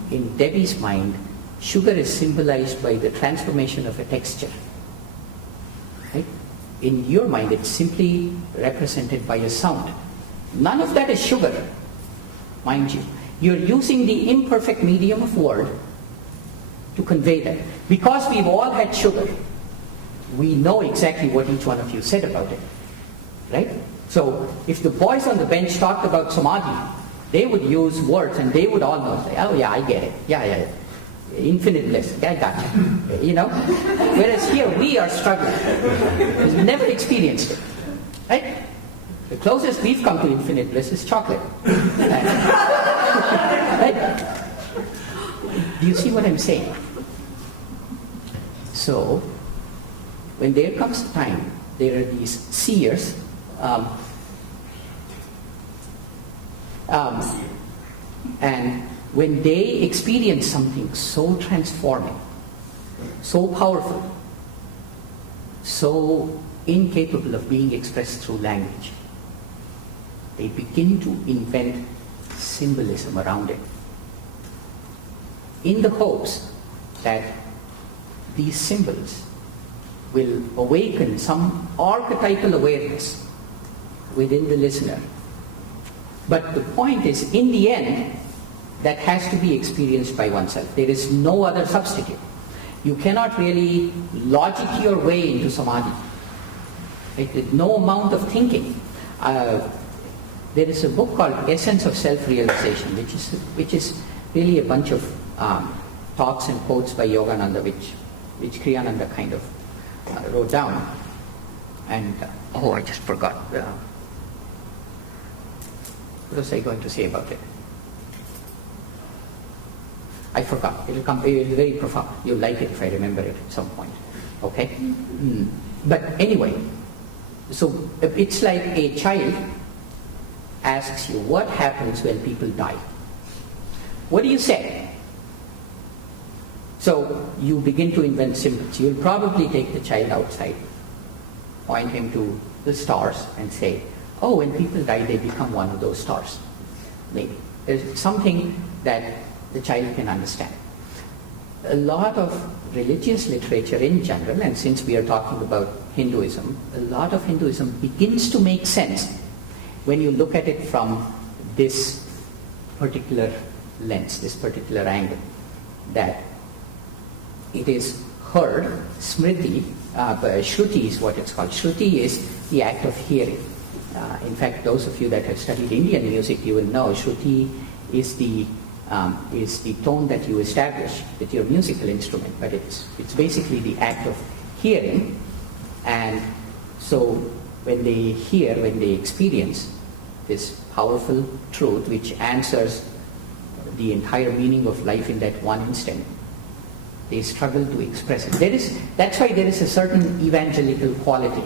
In Debbie's mind, sugar is symbolized by the transformation of a texture. in your mind it's simply represented by a sound. None of that is sugar, mind you. You're using the imperfect medium of word to convey that. Because we've all had sugar, we know exactly what each one of you said about it. Right? So if the boys on the bench talked about samadhi, they would use words and they would all know, say, oh yeah, I get it. Yeah. Infinite bliss. Yeah, I gotcha. You know? Whereas here we are struggling. We've never experienced it. Right? The closest we've come to infinite bliss is chocolate. Right? Do you see what I'm saying? So, when there comes a time, there are these seers, and when they experience something so transforming, so powerful, so incapable of being expressed through language, they begin to invent symbolism around it, in the hopes that these symbols will awaken some archetypal awareness within the listener. But the point is, in the end, that has to be experienced by oneself. There is no other substitute. You cannot really logic your way into samadhi. With no amount of thinking. There is a book called Essence of Self-Realization, which is really a bunch of talks and quotes by Yogananda, which Kriyananda kind of wrote down. And I just forgot. What was I going to say about it? I forgot. It will be very profound. You'll like it if I remember it at some point. Okay? But anyway, so it's like a child asks you, what happens when people die? What do you say? So you begin to invent symbols. You'll probably take the child outside, point him to the stars and say, oh, when people die, they become one of those stars. Maybe. There's something that the child can understand. A lot of religious literature in general, and since we are talking about Hinduism, a lot of Hinduism begins to make sense when you look at it from this particular lens, this particular angle, that it is heard, smriti, shruti is what it's called. Shruti is the act of hearing. In fact, those of you that have studied Indian music, you will know Shruti is the tone that you establish with your musical instrument, but it's basically the act of hearing. And so when they hear, when they experience this powerful truth which answers the entire meaning of life in that one instant, they struggle to express it. That's why there is a certain evangelical quality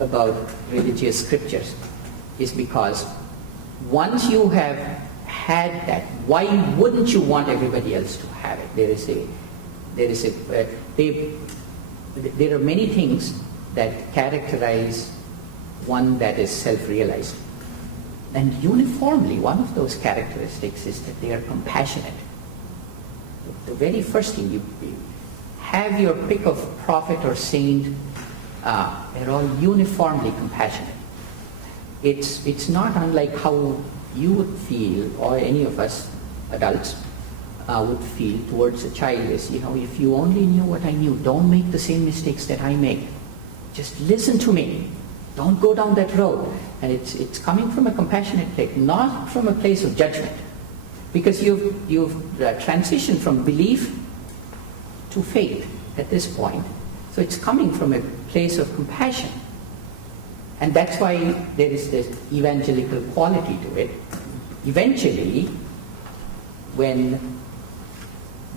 about religious scriptures, is because once you have had that, why wouldn't you want everybody else to have it? There are many things that characterize one that is self-realized. And uniformly, one of those characteristics is that they are compassionate. The very first thing, you have your pick of prophet or saint, they're all uniformly compassionate. It's not unlike how you would feel, or any of us adults would feel towards a child is, if you only knew what I knew, don't make the same mistakes that I make. Just listen to me. Don't go down that road. And it's coming from a compassionate place, not from a place of judgment. Because you've transitioned from belief to faith at this point. So it's coming from a place of compassion. And that's why there is this evangelical quality to it. Eventually, when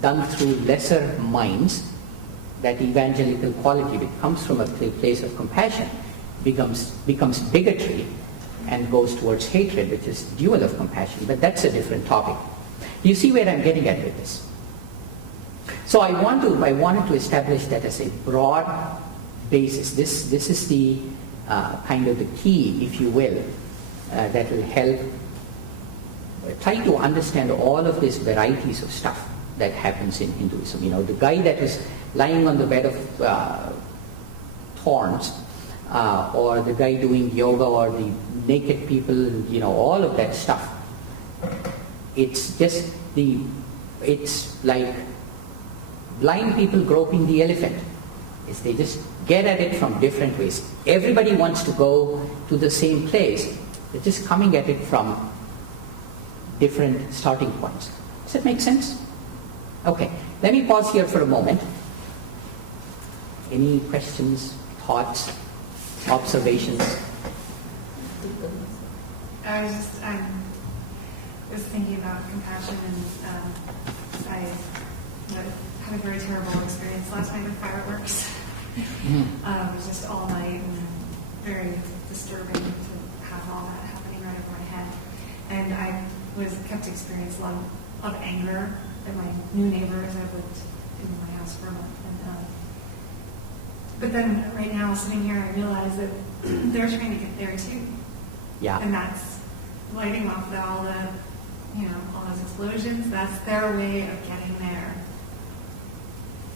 done through lesser minds, that evangelical quality that comes from a place of compassion becomes bigotry and goes towards hatred, which is dual of compassion. But that's a different topic. You see where I'm getting at with this? So I wanted to establish that as a broad basis. This is the kind of the key, if you will, that will help try to understand all of these varieties of stuff that happens in Hinduism. The guy that is lying on the bed of thorns, or the guy doing yoga, or the naked people, you know, all of that stuff. It's just it's like blind people groping the elephant. They just get at it from different ways. Everybody wants to go to the same place. They're just coming at it from different starting points. Does that make sense? Okay, let me pause here for a moment. Any questions, thoughts, observations? I'm thinking about compassion, and I had a very terrible experience last night with fireworks. It was just all night and very disturbing to have all that happening right over my head. And I kept experiencing a lot of anger at my new neighbors. I've lived in my house for a month. But then right now, sitting here, I realize that they're trying to get there too. Yeah. And that's lighting off all those explosions. That's their way of getting there.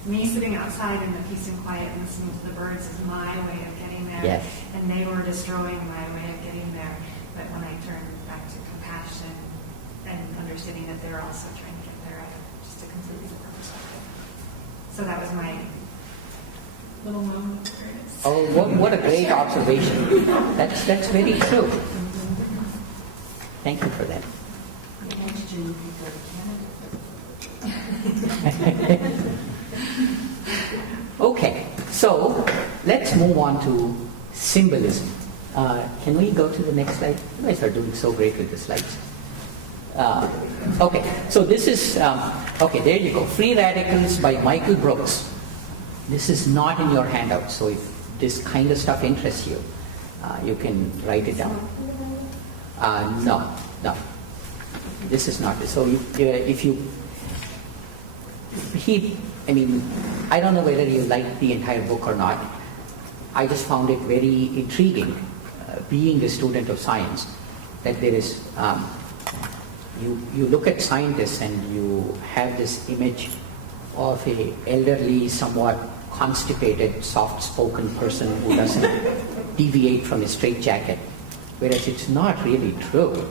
Me sitting outside in the peace and quiet and listening to the birds is my way of getting there. Yes. And they were destroying my way of getting there. But when I turn back to compassion and understanding that they're also trying to get there, I have just a completely different perspective. So that was my little moment of experience. Oh, what a great observation. That's very true. Thank you for that. Okay, so let's move on to symbolism. Can we go to the next slide? You guys are doing so great with the slides. Okay, so this is, okay, there you go. Free Radicals by Michael Brooks. This is not in your handout, so if this kind of stuff interests you, you can write it down. No. This is not. So I don't know whether you like the entire book or not. I just found it very intriguing, being a student of science, that there is, you look at scientists and you have this image of a elderly, somewhat constipated, soft-spoken person who doesn't deviate from a straitjacket, whereas it's not really true.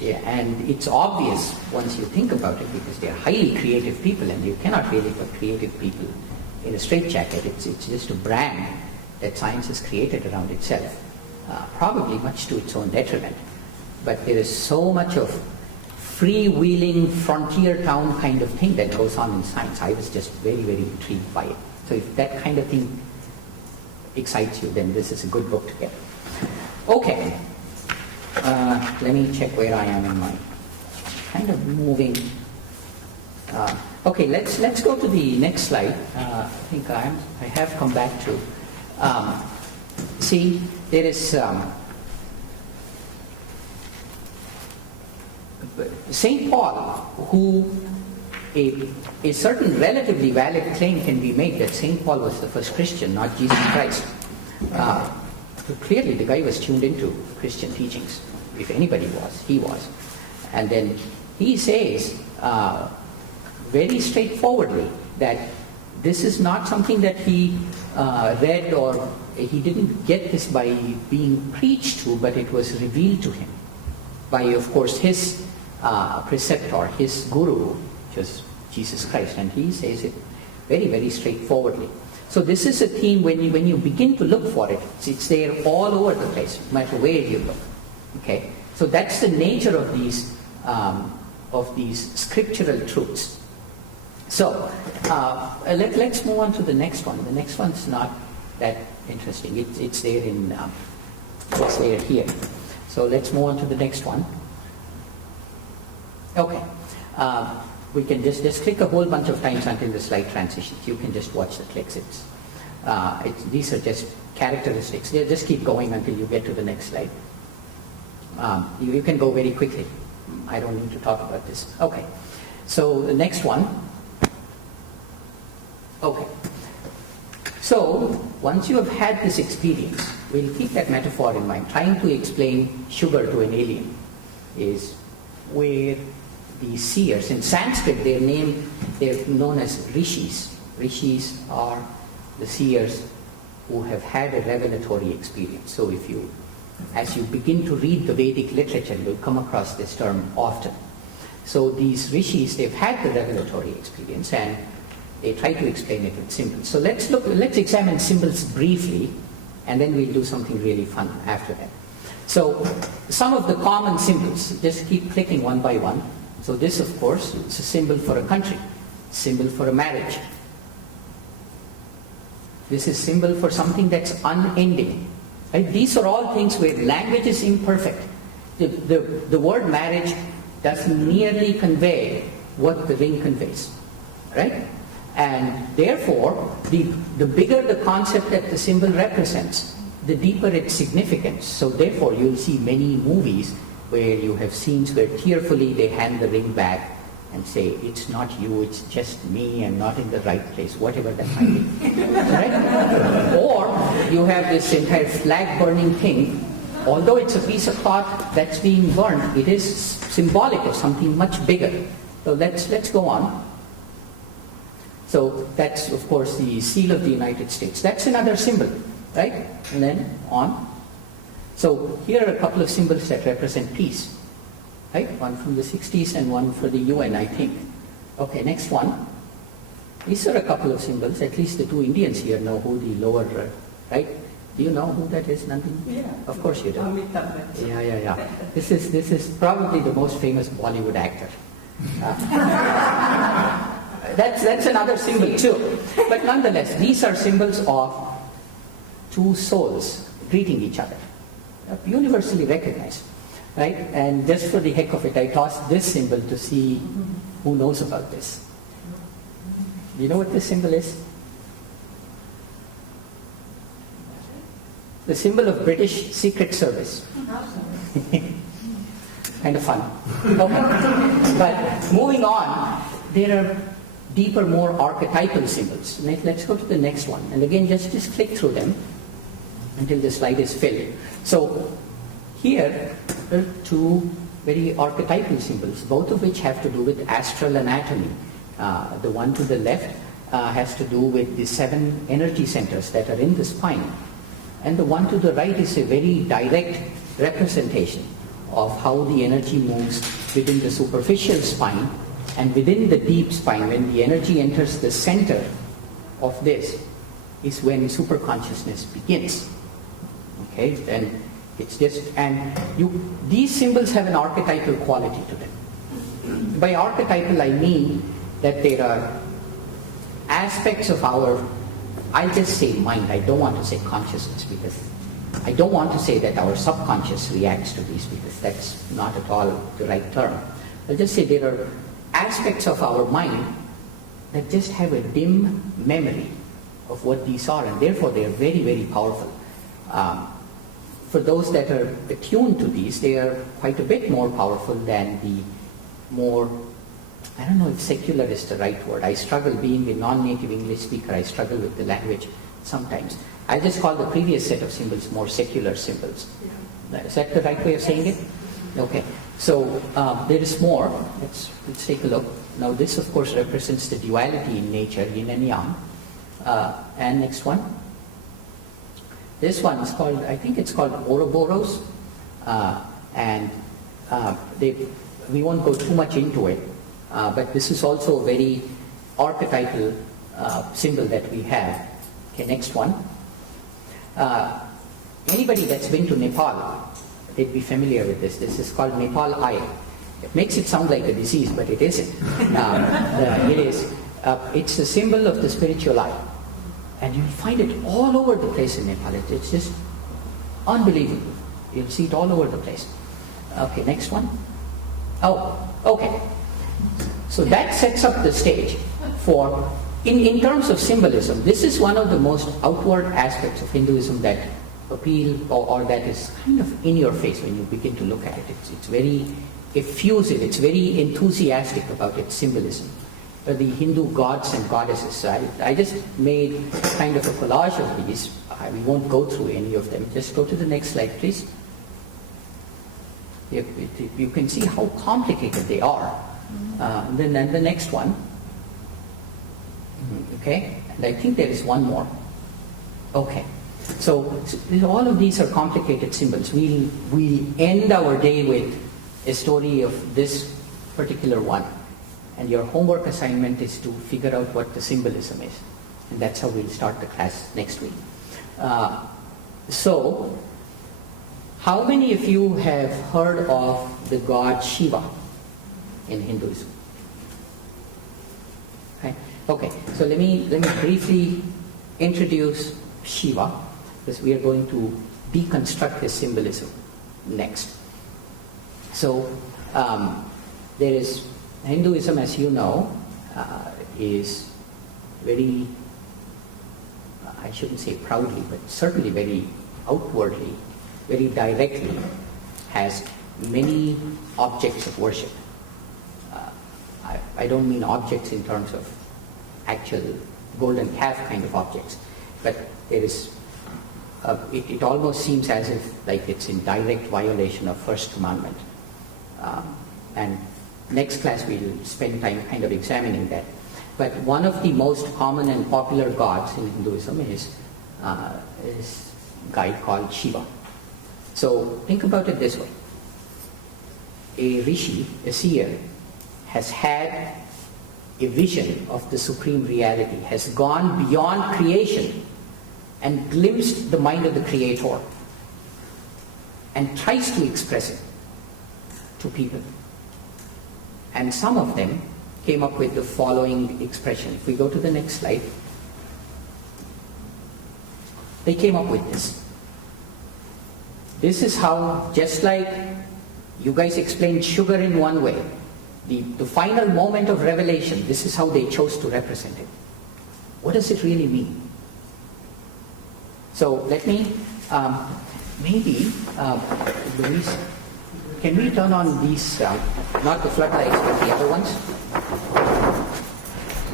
And it's obvious once you think about it, because they're highly creative people, and you cannot really put creative people in a straitjacket. It's just a brand that science has created around itself, probably much to its own detriment. But there is so much of freewheeling frontier town kind of thing that goes on in science. I was just very, very intrigued by it. So if that kind of thing excites you, then this is a good book to get. Okay. Let me check where I am in my kind of moving. Okay, let's go to the next slide. I think I have come back to. See, there is Saint Paul, who a certain relatively valid claim can be made that Saint Paul was the first Christian, not Jesus Christ. Clearly, the guy was tuned into Christian teachings. If anybody was, he was. And then he says very straightforwardly that this is not something that he read, or he didn't get this by being preached to, but it was revealed to him by, of course, his preceptor, his guru, which was Jesus Christ. And he says it very, very straightforwardly. So this is a theme when you begin to look for it, it's there all over the place, no matter where you look. Okay, so that's the nature of these scriptural truths. So let's move on to the next one. The next one's not that interesting. It's there it's there here. So let's move on to the next one. Okay. We can just click a whole bunch of times until the slide transitions. You can just watch the clicks. These are just characteristics. They just keep going until you get to the next slide. You can go very quickly. I don't need to talk about this. Okay. So the next one. Okay. So once you have had this experience, we'll keep that metaphor in mind. Trying to explain sugar to an alien is where the seers, in Sanskrit they're known as rishis. Rishis are the seers who have had a revelatory experience. So as you begin to read the Vedic literature, you'll come across this term often. So these rishis, they've had the revelatory experience and they try to explain it with symbols. So let's examine symbols briefly, and then we'll do something really fun after that. So some of the common symbols, just keep clicking one by one. So this, of course, is a symbol for a country, symbol for a marriage. This is symbol for something that's unending. Right? These are all things where language is imperfect. The word marriage doesn't nearly convey what the ring conveys. Right? And therefore, the bigger the concept that the symbol represents, the deeper its significance. So therefore, you'll see many movies where you have scenes where tearfully they hand the ring back and say, it's not you, it's just me, I'm not in the right place, whatever that might be. Right? Or you have this entire flag burning thing. Although it's a piece of cloth that's being burned, it is symbolic of something much bigger. So let's go on. So that's, of course, the seal of the United States. That's another symbol, right? And then on. So here are a couple of symbols that represent peace. Right? One from the 60s and one for the UN, I think. Okay, next one. These are a couple of symbols. At least the two Indians here know who the lower, right? Do you know who that is, Nandini? Yeah. Of course you do. Amitabh Bachchan. Yeah. This is probably the most famous Bollywood actor. That's another symbol too. But nonetheless, these are symbols of two souls greeting each other. Universally recognized. Right? And just for the heck of it, I tossed this symbol to see who knows about this. Do you know what this symbol is? The symbol of British Secret Service. Kind of fun. Okay. But moving on, there are deeper, more archetypal symbols. Let's go to the next one. And again, just click through them until the slide is filled. So here are two very archetypal symbols, both of which have to do with astral anatomy. The one to the left has to do with the 7 energy centers that are in the spine. And the one to the right is a very direct representation of how the energy moves within the superficial spine and within the deep spine. When the energy enters the center of this is when superconsciousness begins. Okay, and it's just, and these symbols have an archetypal quality to them. By archetypal, I mean that there are aspects of our, I'll just say mind, I don't want to say consciousness, because I don't want to say that our subconscious reacts to these, because that's not at all the right term. I'll just say there are aspects of our mind that just have a dim memory of what these are, and therefore they are very, very powerful. For those that are attuned to these, they are quite a bit more powerful than the more, I don't know if secular is the right word. I struggle, being a non-native English speaker, I struggle with the language sometimes. I'll just call the previous set of symbols more secular symbols. Yeah. Is that the right way of saying it? Okay. So there is more. Let's take a look. Now this, of course, represents the duality in nature, yin and yang. And next one. This one is called, I think it's called Ouroboros, and we won't go too much into it, but this is also a very archetypal symbol that we have. Okay, next one. Anybody that's been to Nepal, they'd be familiar with this. This is called Nepal Eye. It makes it sound like a disease, but it isn't. It is. It's a symbol of the spiritual eye. And you'll find it all over the place in Nepal. It's just unbelievable. You'll see it all over the place. Okay, next one. Oh, okay. So that sets up the stage for, in terms of symbolism, this is one of the most outward aspects of Hinduism that appeal or that is kind of in your face when you begin to look at it. It's very effusive, it's very enthusiastic about its symbolism. The Hindu gods and goddesses. I just made kind of a collage of these. We won't go through any of them. Just go to the next slide, please. You can see how complicated they are. And then the next one. Okay, and I think there is one more. Okay. So all of these are complicated symbols. We'll end our day with a story of this particular one. And your homework assignment is to figure out what the symbolism is. And that's how we'll start the class next week. So, how many of you have heard of the god Shiva in Hinduism? Okay, so let me briefly introduce Shiva, because we are going to deconstruct his symbolism next. So, there is Hinduism, as you know, is very, I shouldn't say proudly, but certainly very outwardly, very directly, has many objects of worship. I don't mean objects in terms of actual golden calf kind of objects, but there is, it almost seems as if like it's in direct violation of first commandment. And next class we'll spend time kind of examining that. But one of the most common and popular gods in Hinduism is a guy called Shiva. So think about it this way. A rishi, a seer, has had a vision of the supreme reality, has gone beyond creation and glimpsed the mind of the Creator and tries to express it to people. And some of them came up with the following expression. If we go to the next slide, they came up with this. This is how, just like you guys explained sugar in one way, the final moment of revelation, this is how they chose to represent it. What does it really mean? So let me, maybe, Louise, can we turn on these, not the floodlights, but the other ones?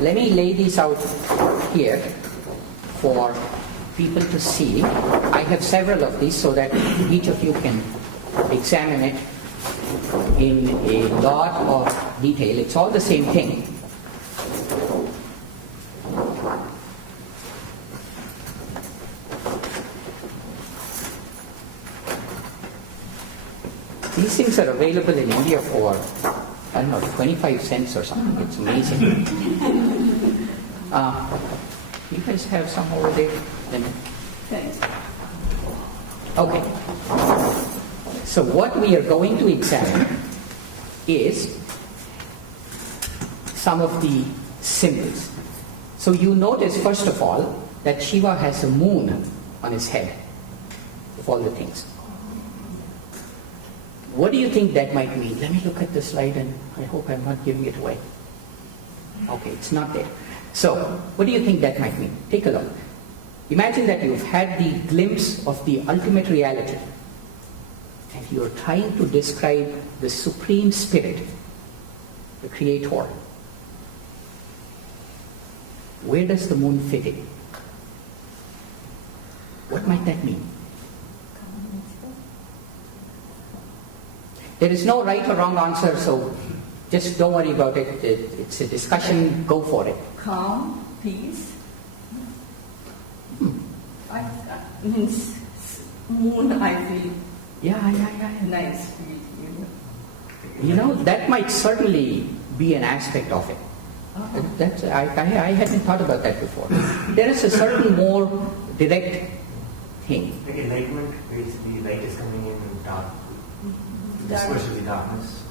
Let me lay these out here for people to see. I have several of these so that each of you can examine it in a lot of detail. It's all the same thing. These things are available in India for, I don't know, 25 cents or something. It's amazing. You guys have some over there? Thanks. Okay. So what we are going to examine is some of the symbols. So you notice, first of all, that Shiva has a moon on his head, of all the things. What do you think that might mean? Let me look at the slide, and I hope I'm not giving it away. Okay, it's not there. So, what do you think that might mean? Take a look. Imagine that you've had the glimpse of the ultimate reality, and you're trying to describe the Supreme Spirit, the Creator. Where does the moon fit in? What might that mean? There is no right or wrong answer, so just don't worry about it. It's a discussion. Go for it. Calm, peace. Means moon, I feel. Yeah. Nice. You know, that might certainly be an aspect of it. That's, I hadn't thought about that before. There is a certain more direct thing. Like enlightenment, basically light is coming in and dark. Disperses the darkness.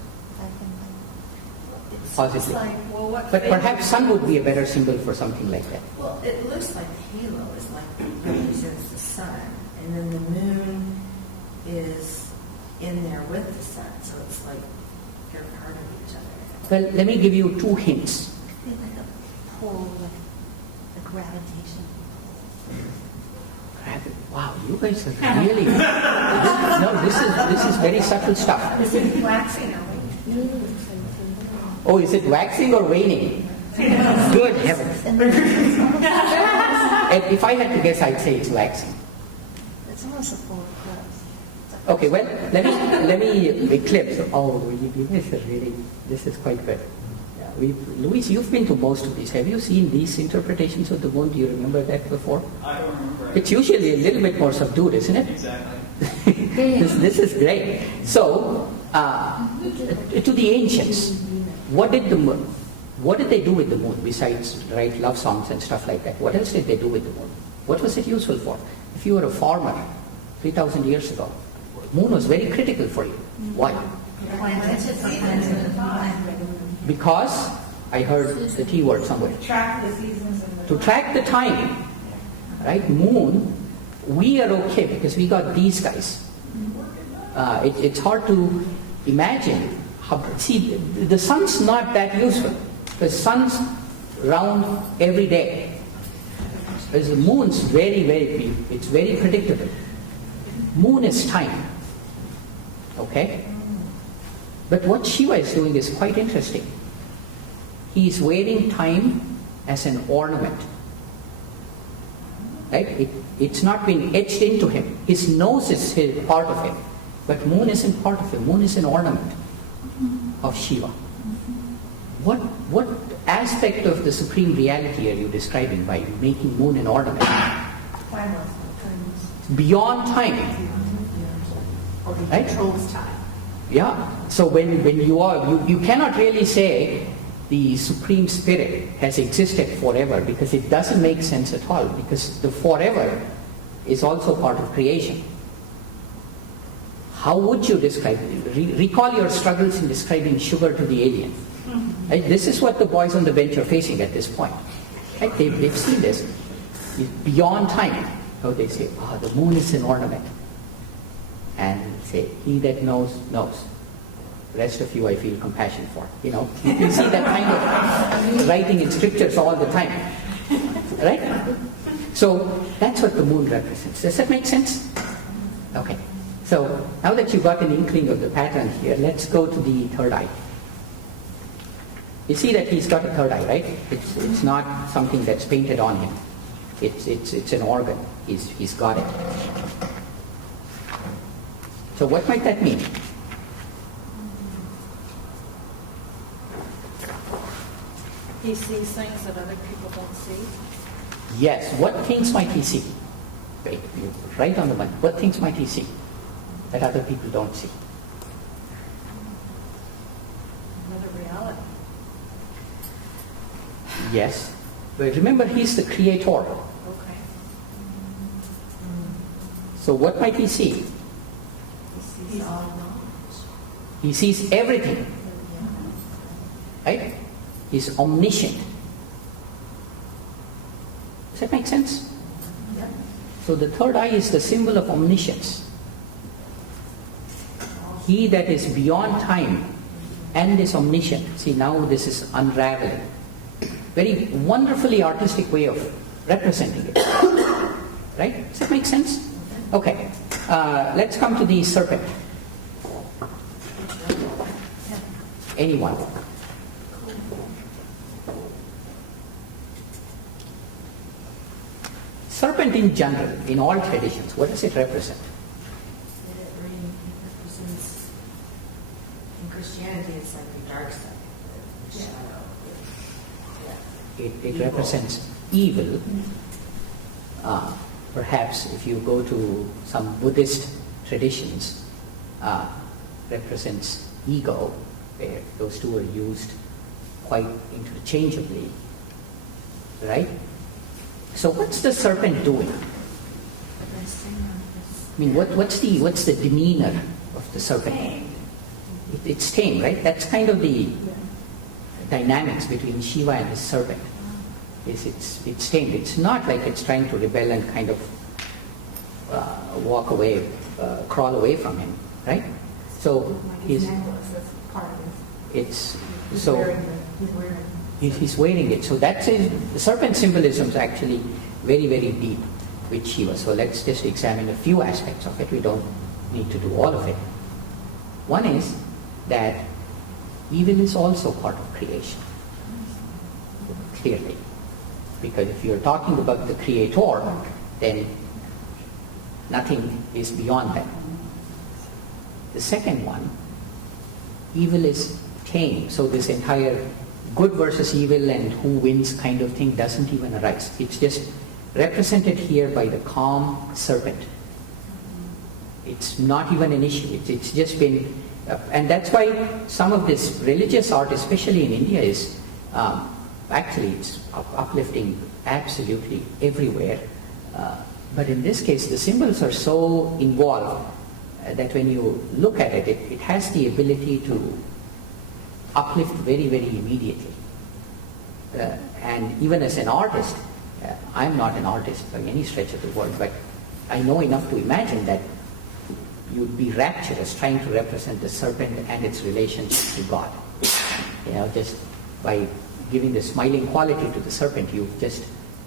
Possibly. Like, well, what But perhaps sun would be a better symbol for something like that. Well, it looks like the halo is like represents the sun, and then the moon is in there with the sun, so it's like they're part of each other. Well, let me give you two hints. It's like a pull, like a gravitation. Wow, you guys are really... No, this is very subtle stuff. Is it waxing or waning? Oh, is it waxing or waning? Good heavens. And then And if I had to guess, I'd say it's waxing. it's almost a full eclipse. Okay, well, let me eclipse. Oh, you guys are really, this is quite good. Yeah, Luis, you've been to most of these. Have you seen these interpretations of the moon? Do you remember that before? I don't remember. It's usually a little bit more subdued, isn't it? Exactly. This is great. So, to the ancients, what did they do with the moon besides write love songs and stuff like that? What else did they do with the moon? What was it useful for? If you were a farmer 3,000 years ago, moon was very critical for you. Why? Because I heard the T word somewhere. Track the seasons. To track the time, right? Moon, we are okay because we got these guys. It's hard to imagine how. See, the sun's not that useful. The sun's round every day. Whereas the moon's it's very predictable. Moon is time. Okay? But what Shiva is doing is quite interesting. He is wearing time as an ornament. Right? It's not been etched into him. His nose is part of him. But moon isn't part of him. Moon is an ornament of Shiva. What aspect of the supreme reality are you describing by making moon an ornament? Beyond time. Right? Controls time. Yeah. So when you cannot really say the Supreme Spirit has existed forever because it doesn't make sense at all, because the forever is also part of creation. How would you describe it? Recall your struggles in describing sugar to the alien. Right? This is what the boys on the bench are facing at this point. Right? They've seen this. It's beyond time. So they say, the moon is an ornament. And say, he that knows, knows. The rest of you I feel compassion for. You can see that kind of writing in scriptures all the time. Right? So that's what the moon represents. Does that make sense? Okay. So now that you got an inkling of the pattern here, let's go to the third eye. You see that he's got a third eye, right? It's not something that's painted on him. It's an organ. He's got it. So what might that mean? He sees things that other people don't see. Yes. What things might he see? Wait, right on the money. What things might he see that other people don't see? Another reality. Yes. But remember, he's the creator. Okay. So what might he see? He sees all knowledge. He sees everything. Right? He's omniscient. Does that make sense? Yeah. So the third eye is the symbol of omniscience. He that is beyond time and is omniscient. See, now this is unraveling. Very wonderfully artistic way of representing it. Right? Does that make sense? Okay. Let's come to the serpent. Anyone? Serpent in general, in all traditions, what does it represent? It represents, in Christianity, it's like the dark side, the shadow. It represents evil. Perhaps if you go to some Buddhist traditions, represents ego, where those two are used quite interchangeably, right? So what's the serpent doing? I mean, what's the demeanor of the serpent? It's tame, right? That's kind of the dynamics between Shiva and his serpent. It's tamed. It's not like it's trying to rebel and kind of walk away, crawl away from him, right? So His necklace, that's part of it. it's He's so wearing he's wearing it. So that's the serpent symbolism is actually very, very deep with Shiva. So let's just examine a few aspects of it. We don't need to do all of it. One is that evil is also part of creation, clearly. Because if you're talking about the creator, then nothing is beyond that. The second one, evil is tame. So this entire good versus evil and who wins kind of thing doesn't even arise. It's just represented here by the calm serpent. It's not even an issue. It's just been, and that's why some of this religious art, especially in India, is actually it's uplifting absolutely everywhere. But in this case, the symbols are so involved that when you look at it, it has the ability to uplift very, very immediately. And even as an artist, I'm not an artist by any stretch of the word, but I know enough to imagine that you'd be rapturous trying to represent the serpent and its relationship to God. Just by giving the smiling quality to the serpent, you've just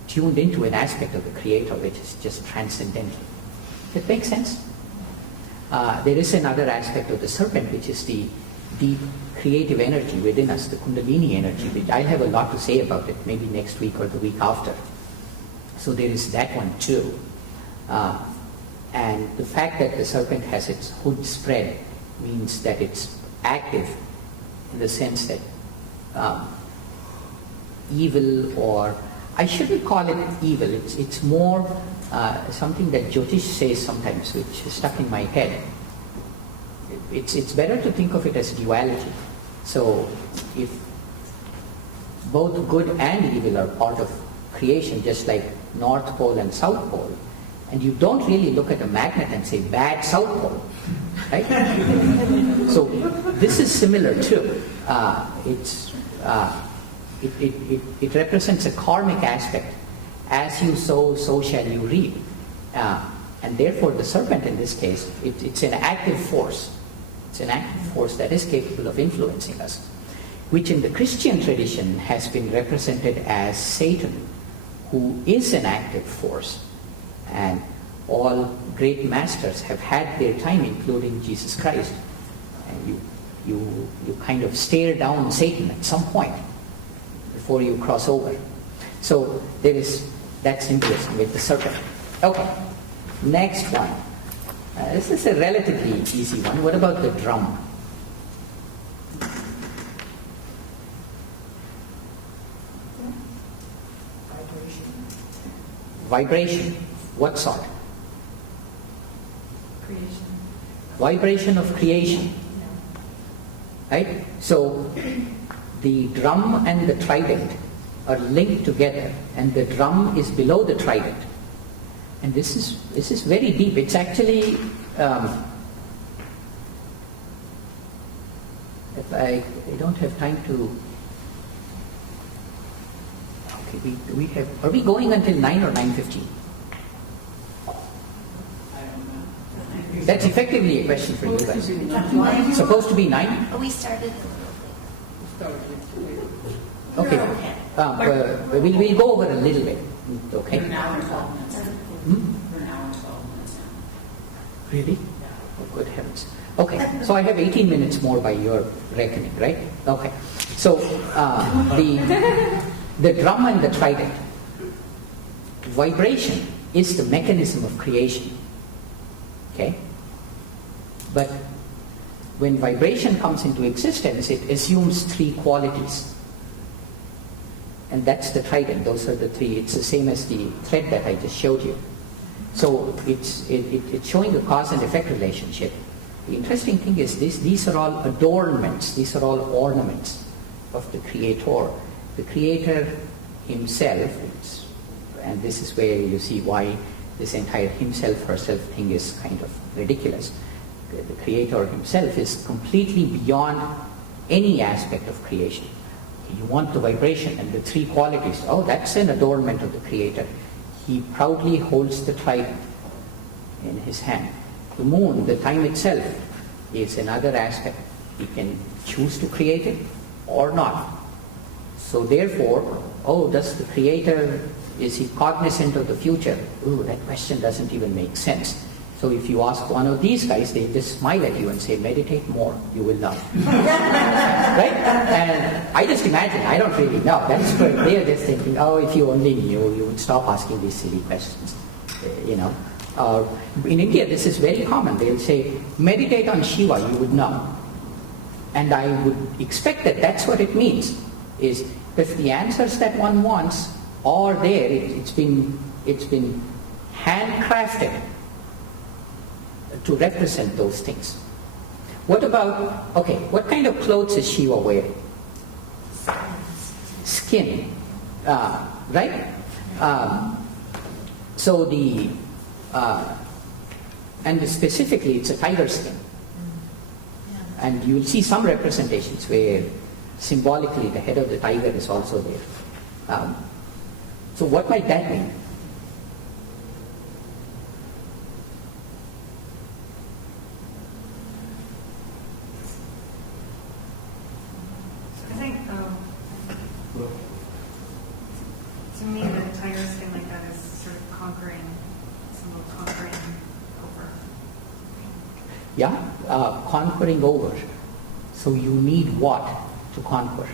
tuned into an aspect of the Creator which is just transcendental. That makes sense? There is another aspect of the serpent, which is the deep creative energy within us, the Kundalini energy, which I'll have a lot to say about it maybe next week or the week after. So there is that one too. And the fact that the serpent has its hood spread means that it's active in the sense that evil, or I shouldn't call it evil, it's more something that Jyotish says sometimes, which is stuck in my head. It's better to think of it as duality. So if both good and evil are part of creation, just like North Pole and South Pole, and you don't really look at a magnet and say bad South Pole, right? So this is similar too. It represents a karmic aspect. As you sow, so shall you reap. And therefore the serpent in this case, it's an active force. It's an active force that is capable of influencing us, which in the Christian tradition has been represented as Satan, who is an active force. And all great masters have had their time, including Jesus Christ. And you kind of stare down Satan at some point before you cross over. So there is that symbolism with the serpent. Okay, next one. This is a relatively easy one. What about the drum? Vibration. What sort? Creation. Vibration of creation. Right? So the drum and the trident are linked together, and the drum is below the trident. And this is very deep. It's actually, if I don't have time to. Okay, we have. Are we going until 9 or 9:15? That's effectively a question for you guys. It's supposed to be 9? Oh, we started. Okay. We'll go over a little bit. Okay. We're an hour and 12 minutes. We're an hour and 12 minutes now. Really? Oh, good heavens. Okay, so I have 18 minutes more by your reckoning, right? Okay. So the drum and the trident. Vibration is the mechanism of creation. Okay? But when vibration comes into existence, it assumes 3 qualities. And that's the trident. Those are the 3. It's the same as the thread that I just showed you. So it's showing a cause and effect relationship. The interesting thing is these are all adornments. These are all ornaments of the Creator. The Creator himself, and this is where you see why this entire himself, herself thing is kind of ridiculous. The Creator himself is completely beyond any aspect of creation. You want the vibration and the 3 qualities. Oh, that's an adornment of the Creator. He proudly holds the trident in his hand. The moon, the time itself, is another aspect. He can choose to create it or not. So therefore, does the Creator, is he cognizant of the future? That question doesn't even make sense. So if you ask one of these guys, they just smile at you and say, meditate more, you will love. Right? And I just imagine, I don't really know. That's what they're just thinking, if you only knew, you would stop asking these silly questions. In India, this is very common. They'll say, meditate on Shiva, you would know. And I would expect that that's what it means. is if the answers that one wants are there, it's been handcrafted to represent those things. What about, okay, what kind of clothes is Shiva wearing? Skin, right? So the, and specifically it's a tiger skin. And you'll see some representations where symbolically the head of the tiger is also there. So what might that mean? I think, to me, the tiger skin like that is sort of conquering, symbol of conquering over. Yeah, conquering over. So you need what to conquer?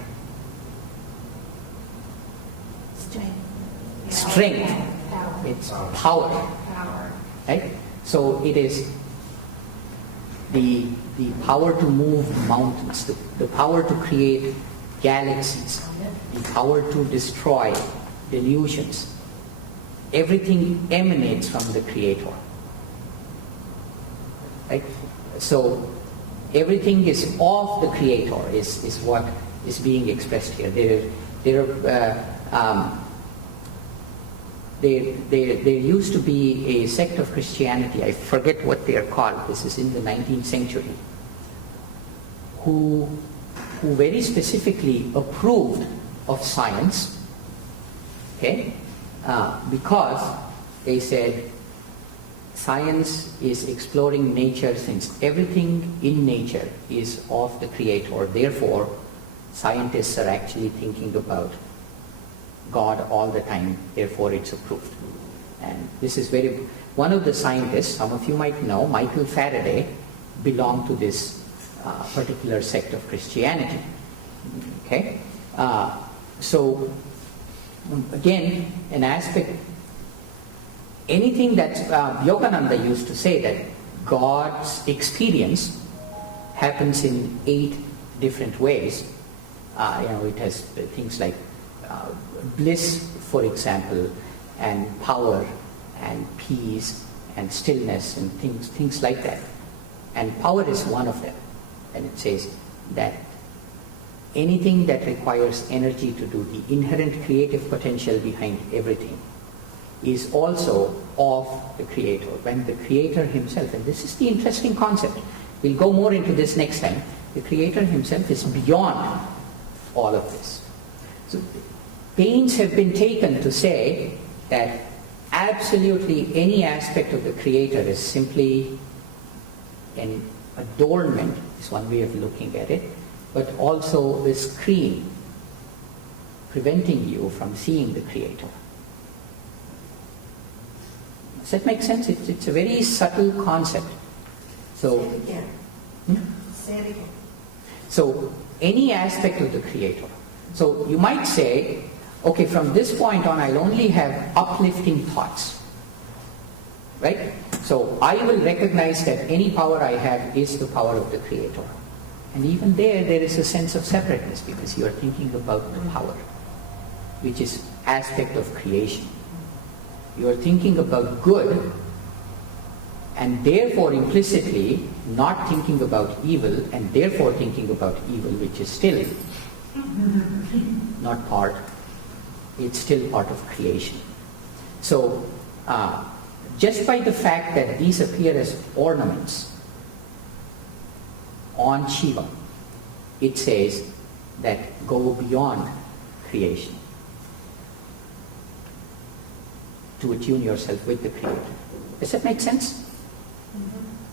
Strength. Strength. It's power. Power. Right? So it is the power to move mountains, the power to create galaxies, the power to destroy delusions. Everything emanates from the Creator. Right? So everything is of the Creator is what is being expressed here. There used to be a sect of Christianity, I forget what they are called, this is in the 19th century, who very specifically approved of science, okay, because they said science is exploring nature, since everything in nature is of the Creator. Therefore, scientists are actually thinking about God all the time, therefore it's approved. And this is one of the scientists, some of you might know, Michael Faraday, belonged to this particular sect of Christianity. Okay? So, again, an aspect, anything that Yogananda used to say that God's experience happens in 8 different ways. It has things like bliss, for example, and power, and peace, and stillness, and things like that. And power is one of them. And it says that anything that requires energy to do, the inherent creative potential behind everything, is also of the Creator. When the Creator Himself, and this is the interesting concept, we'll go more into this next time, the Creator Himself is beyond all of this. So pains have been taken to say that absolutely any aspect of the Creator is simply an adornment, is one way of looking at it, but also a screen preventing you from seeing the Creator. Does that make sense? It's a very subtle concept. So, Say it again. Say it again. So any aspect of the Creator. So you might say, okay, from this point on I'll only have uplifting thoughts. Right? So I will recognize that any power I have is the power of the Creator. And even there is a sense of separateness because you are thinking about the power, which is aspect of creation. You are thinking about good, and therefore implicitly not thinking about evil, and therefore thinking about evil, which is still not part, it's still part of creation. So just by the fact that these appear as ornaments on Shiva, it says that go beyond creation to attune yourself with the Creator. Does that make sense?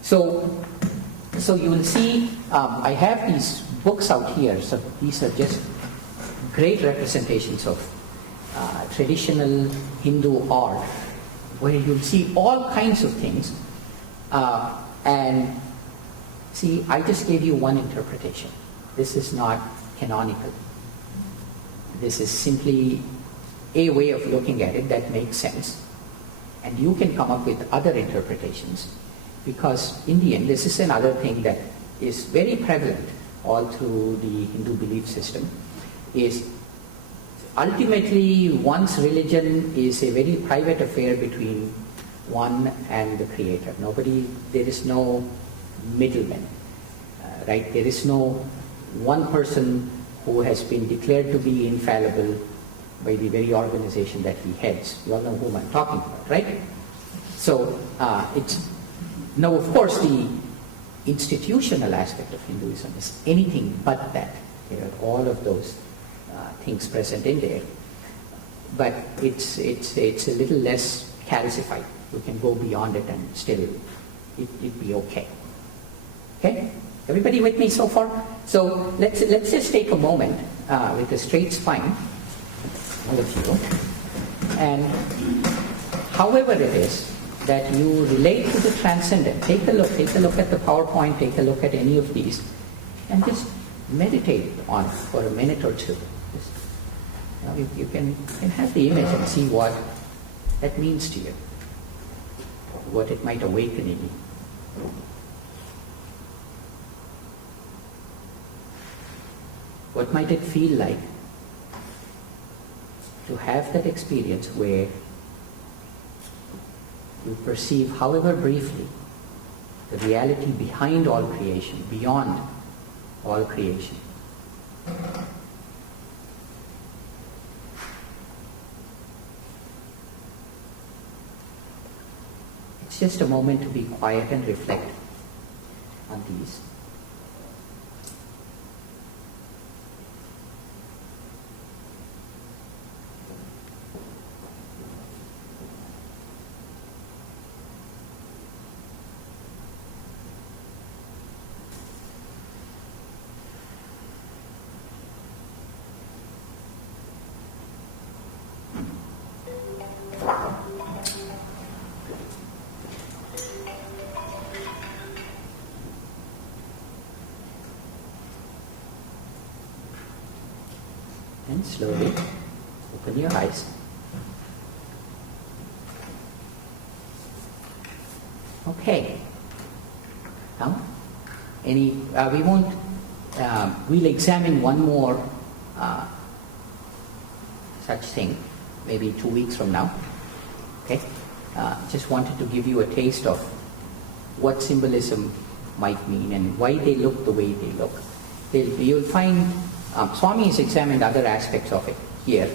So you will see, I have these books out here, so these are just great representations of traditional Hindu art, where you'll see all kinds of things. And see, I just gave you one interpretation. This is not canonical. This is simply a way of looking at it that makes sense. And you can come up with other interpretations, because in the end, this is another thing that is very prevalent all through the Hindu belief system, is ultimately, one's religion is a very private affair between one and the Creator. There is no middleman, right? There is no one person who has been declared to be infallible by the very organization that he heads. You all know whom I'm talking about, right? So it's now, of course, the institutional aspect of Hinduism is anything but that. There are all of those things present in there, but it's a little less calcified. You can go beyond it and still it be okay. Okay, everybody with me so far? So let's just take a moment with a straight spine, all of you, and however it is that you relate to the transcendent, take a look at the PowerPoint, take a look at any of these, and just meditate on it for a minute or two. You can have the image and see what that means to you, what it might awaken in you. What might it feel like to have that experience where you perceive, however briefly, the reality behind all creation, beyond all creation. It's just a moment to be quiet and reflect on these. And slowly open your eyes. Okay. Now, we won't. We'll examine one more such thing, maybe 2 weeks from now. Okay. Just wanted to give you a taste of what symbolism might mean and why they look the way they look. You'll find. Swami has examined other aspects of it here.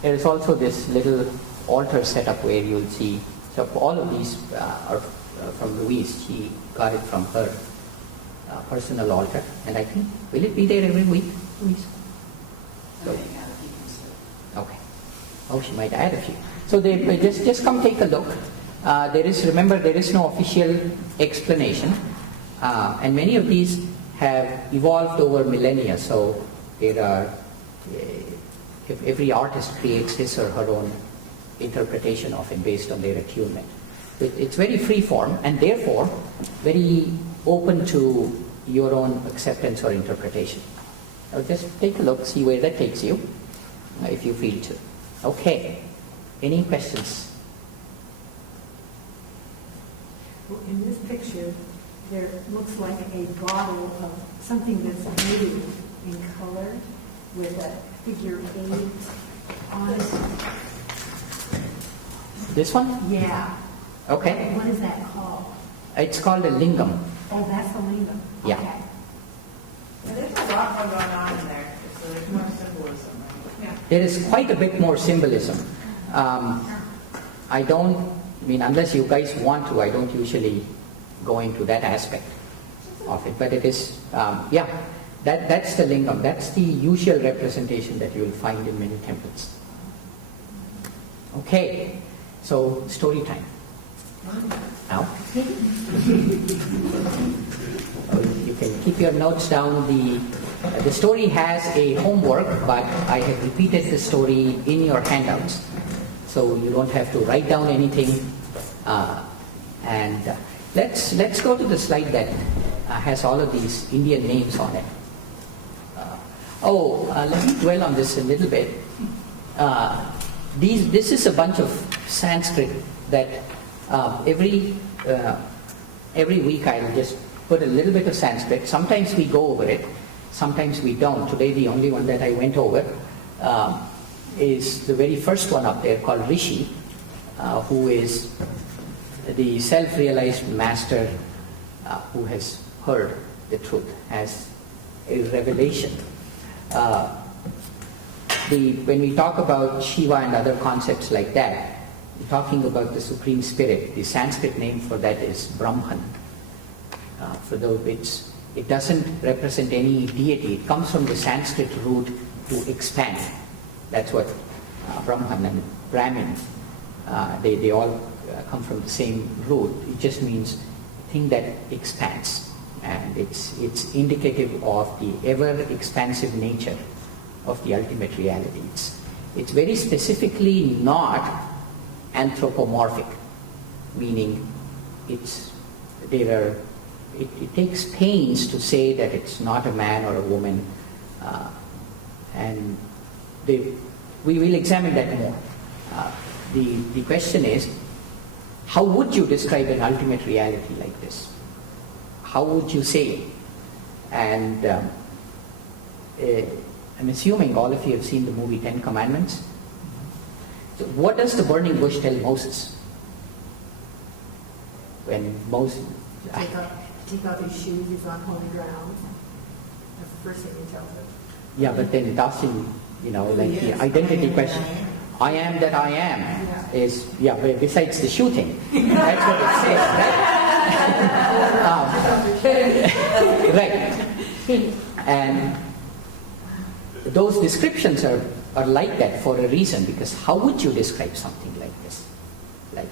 There is also this little altar setup where you'll see, so all of these are from Louise. She got it from her personal altar. And I think, will it be there every week, Louise? So, okay. Oh, she might add a few. So just come take a look. Remember, there is no official explanation. And many of these have evolved over millennia, so there are, if every artist creates his or her own interpretation of it based on their attunement. It's very free form and therefore very open to your own acceptance or interpretation. So just take a look, see where that takes you, if you feel to. Okay, any questions? Well, in this picture, there looks like a bottle of something that's blue in color with a figure 8 on it. This one? Yeah. Okay. What is that called? It's called a lingam. Oh, that's the lingam. Yeah. Okay. Yeah, there's a lot more going on in there, so there's more symbolism. Right? Yeah. There is quite a bit more symbolism. Unless you guys want to, I don't usually go into that aspect of it. But it is, that's the lingam. That's the usual representation that you will find in many temples. Okay, so story time. Now, you can keep your notes down. The story has a homework, but I have repeated the story in your handouts. So you don't have to write down anything. Let's go to the slide that has all of these Indian names on it. Let me dwell on this a little bit. This is a bunch of Sanskrit that every week I'll just put a little bit of Sanskrit. Sometimes we go over it, sometimes we don't. Today the only one that I went over is the very first one up there called Rishi, who is the self-realized master who has heard the truth, has a revelation. When we talk about Shiva and other concepts like that, we're talking about the Supreme Spirit. The Sanskrit name for that is Brahman. For those, it doesn't represent any deity. It comes from the Sanskrit root to expand. That's what Brahman and Brahmin, they all come from the same root. It just means thing that expands. And it's indicative of the ever-expansive nature of the ultimate reality. It's very specifically not anthropomorphic, meaning it takes pains to say that it's not a man or a woman, and we will examine that more. The question is, how would you describe an ultimate reality like this? How would you say it? And I'm assuming all of you have seen the movie 10 Commandments. So what does the burning bush tell Moses? When Moses... Take off his shoes, he's on holy ground. That's the first thing he tells him. Yeah, but then it asks him, the identity question. I am that I am is, besides the shooting. That's what it says, right? Right. And those descriptions are like that for a reason, because how would you describe something like this? Like,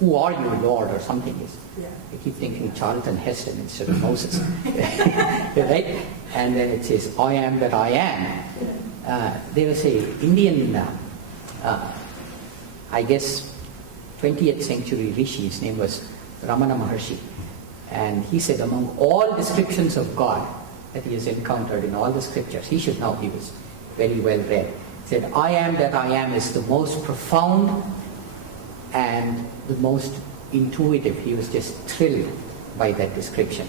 who are you, Lord, or something is. I keep thinking Charlton Heston instead of Moses. Right? And then it says, I am that I am. There was a Indian, I guess, 20th century rishi, his name was Ramana Maharshi. And he said among all descriptions of God that he has encountered in all the scriptures, he should know, he was very well read, he said, I am that I am is the most profound and the most intuitive. He was just thrilled by that description.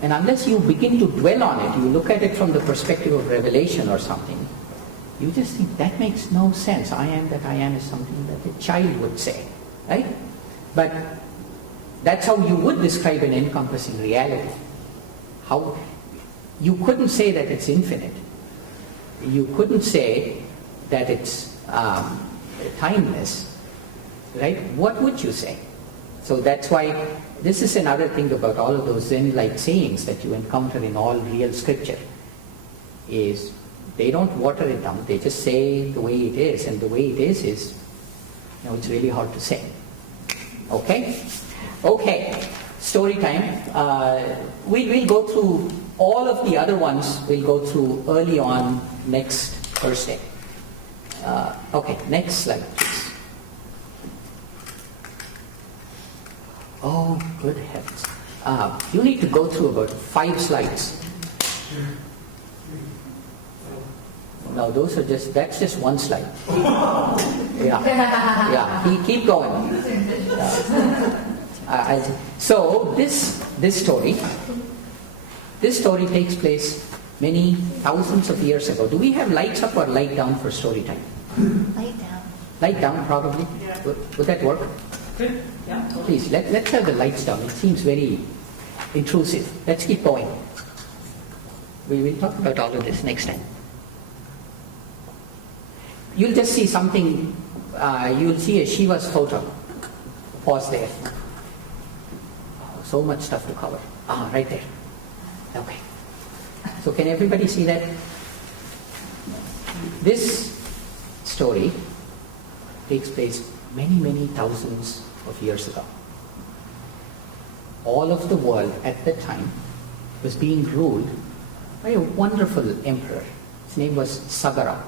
And unless you begin to dwell on it, you look at it from the perspective of revelation or something, you just think that makes no sense. I am that I am is something that a child would say, right? But that's how you would describe an encompassing reality. How you couldn't say that it's infinite. You couldn't say that it's timeless, right? What would you say? So that's why this is another thing about all of those Zen-like sayings that you encounter in all real scripture, is they don't water it down. They just say the way it is, and the way it is, it's really hard to say. Okay? Okay. Story time. We'll go through all of the other ones. We'll go through early on next Thursday. Okay, next slide, please. Oh, good heavens. You need to go through about 5 slides. No, that's just one slide. Yeah. Keep going. So this story takes place many thousands of years ago. Do we have lights up or light down for story time? Light down. Light down, probably. Yeah. Would that work? Good. Yeah. Totally. Please, let's have the lights down. It seems very intrusive. Let's keep going. We will talk about all of this next time. You'll just see something, you'll see a Shiva's photo. Pause there. So much stuff to cover. Right there. Okay. So can everybody see that? This story takes place many, many thousands of years ago. All of the world at that time was being ruled by a wonderful emperor. His name was Sagara.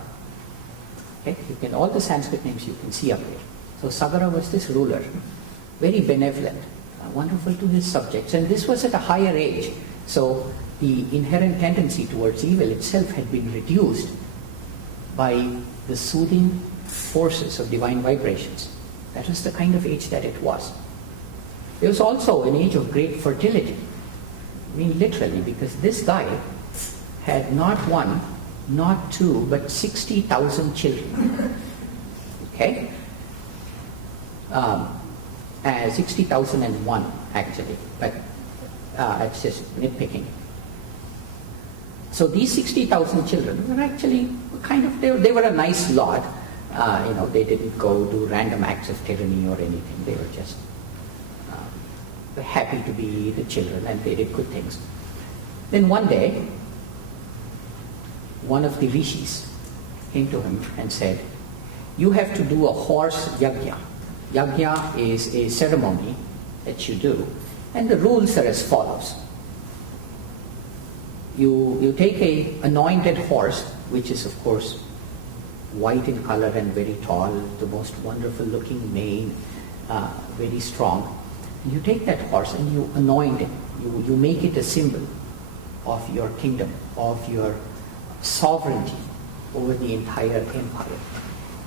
Okay? All the Sanskrit names you can see up there. So Sagara was this ruler, very benevolent, wonderful to his subjects, and this was at a higher age. So the inherent tendency towards evil itself had been reduced by the soothing forces of divine vibrations. That was the kind of age that it was. It was also an age of great fertility. I mean, literally, because this guy had not one, not 2, but 60,000 children. Okay? 60,001 actually, but it's just nitpicking. So these 60,000 children were actually kind of, they were a nice lot. They didn't go do random acts of tyranny or anything. They were just happy to be the children, and they did good things. Then one day, one of the rishis came to him and said, you have to do a horse yajna. Yajna is a ceremony that you do, and the rules are as follows. You take a anointed horse, which is of course white in color and very tall, the most wonderful looking mane, very strong. You take that horse and you anoint it. You make it a symbol of your kingdom, of your sovereignty over the entire empire.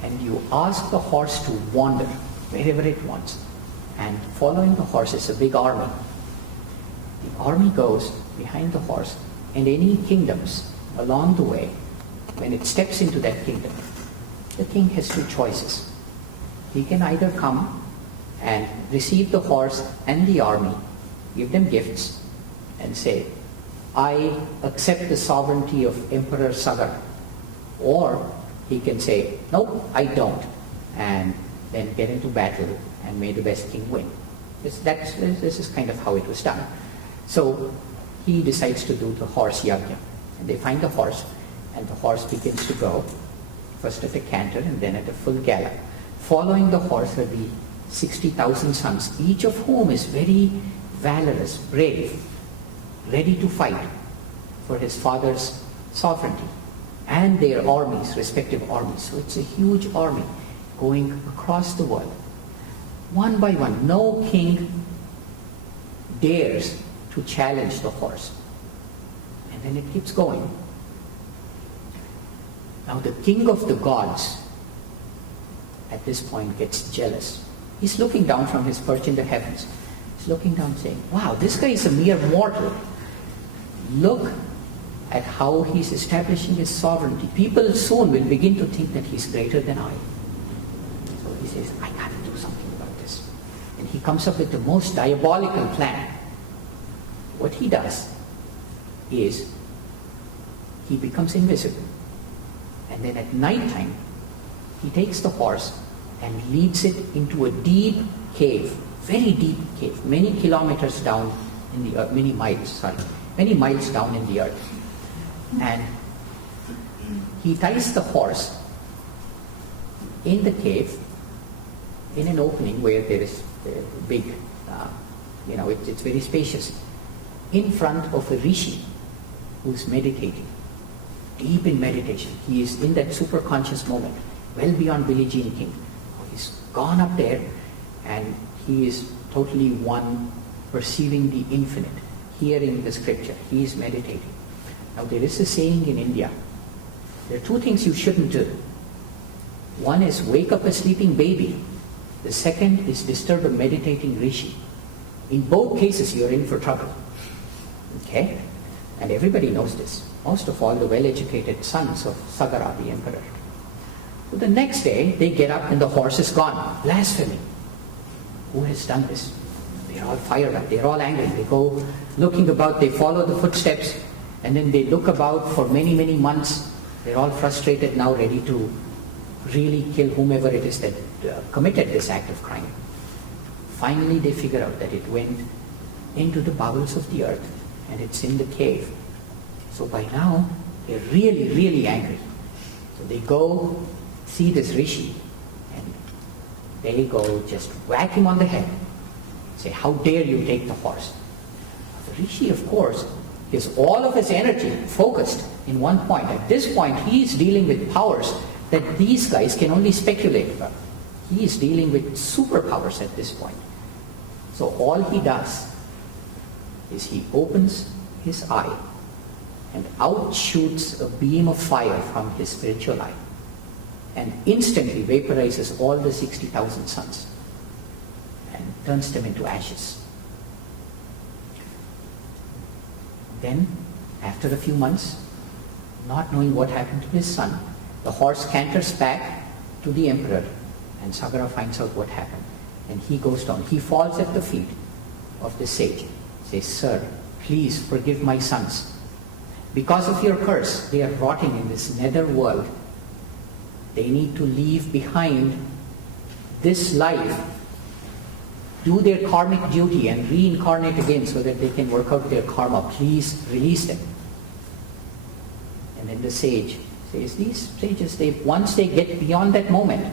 And you ask the horse to wander wherever it wants. And following the horse is a big army. The army goes behind the horse, and any kingdoms along the way, when it steps into that kingdom, the king has 2 choices. He can either come and receive the horse and the army, give them gifts, and say, I accept the sovereignty of Emperor Sagar. Or he can say, nope, I don't, and then get into battle and may the best king win. This is kind of how it was done. So he decides to do the horse yajna. And they find the horse, and the horse begins to go, first at a canter and then at a full gallop. Following the horse are the 60,000 sons, each of whom is very valorous, brave, ready to fight for his father's sovereignty, and their armies, respective armies. So it's a huge army going across the world. One by one, no king dares to challenge the horse. And then it keeps going. Now the king of the gods at this point gets jealous. He's looking down from his perch in the heavens. He's looking down saying, wow, this guy is a mere mortal. Look at how he's establishing his sovereignty. People soon will begin to think that he's greater than I. So he says, I got to do something about this. And he comes up with the most diabolical plan. What he does is he becomes invisible. And then at night time, he takes the horse and leads it into a deep cave, very deep cave, many kilometers down in the earth, many miles down in the earth. And he ties the horse in the cave in an opening where there is a big, it's very spacious, in front of a rishi who's meditating, deep in meditation. He is in that super conscious moment, well beyond Billie Jean King. He's gone up there and he is totally one, perceiving the infinite, hearing the scripture. He is meditating. Now there is a saying in India, there are 2 things you shouldn't do. One is wake up a sleeping baby. The second is disturb a meditating rishi. In both cases you're in for trouble. Okay? And everybody knows this. Most of all the well-educated sons of Sagara, the emperor. So the next day they get up and the horse is gone. Blasphemy. Who has done this? They're all fired up. They're all angry. They go looking about. They follow the footsteps. And then they look about for many, many months. They're all frustrated now, ready to really kill whomever it is that committed this act of crime. Finally they figure out that it went into the bowels of the earth and it's in the cave. So by now they're really, really angry. So they go see this rishi and they go just whack him on the head. Say, how dare you take the horse? The rishi, of course, is all of his energy focused in one point. At this point, he is dealing with powers that these guys can only speculate about. He is dealing with superpowers at this point. So all he does is he opens his eye and out shoots a beam of fire from his spiritual eye and instantly vaporizes all the 60,000 suns and turns them into ashes. Then, after a few months, not knowing what happened to his son. The horse canters back to the emperor, and Sagara finds out what happened. And he goes down. He falls at the feet of the sage. Says, "Sir, please forgive my sons. Because of your curse, they are rotting in this nether world. They need to leave behind this life, do their karmic duty and reincarnate again so that they can work out their karma. Please release them." And then the sage says, these sages, once they get beyond that moment,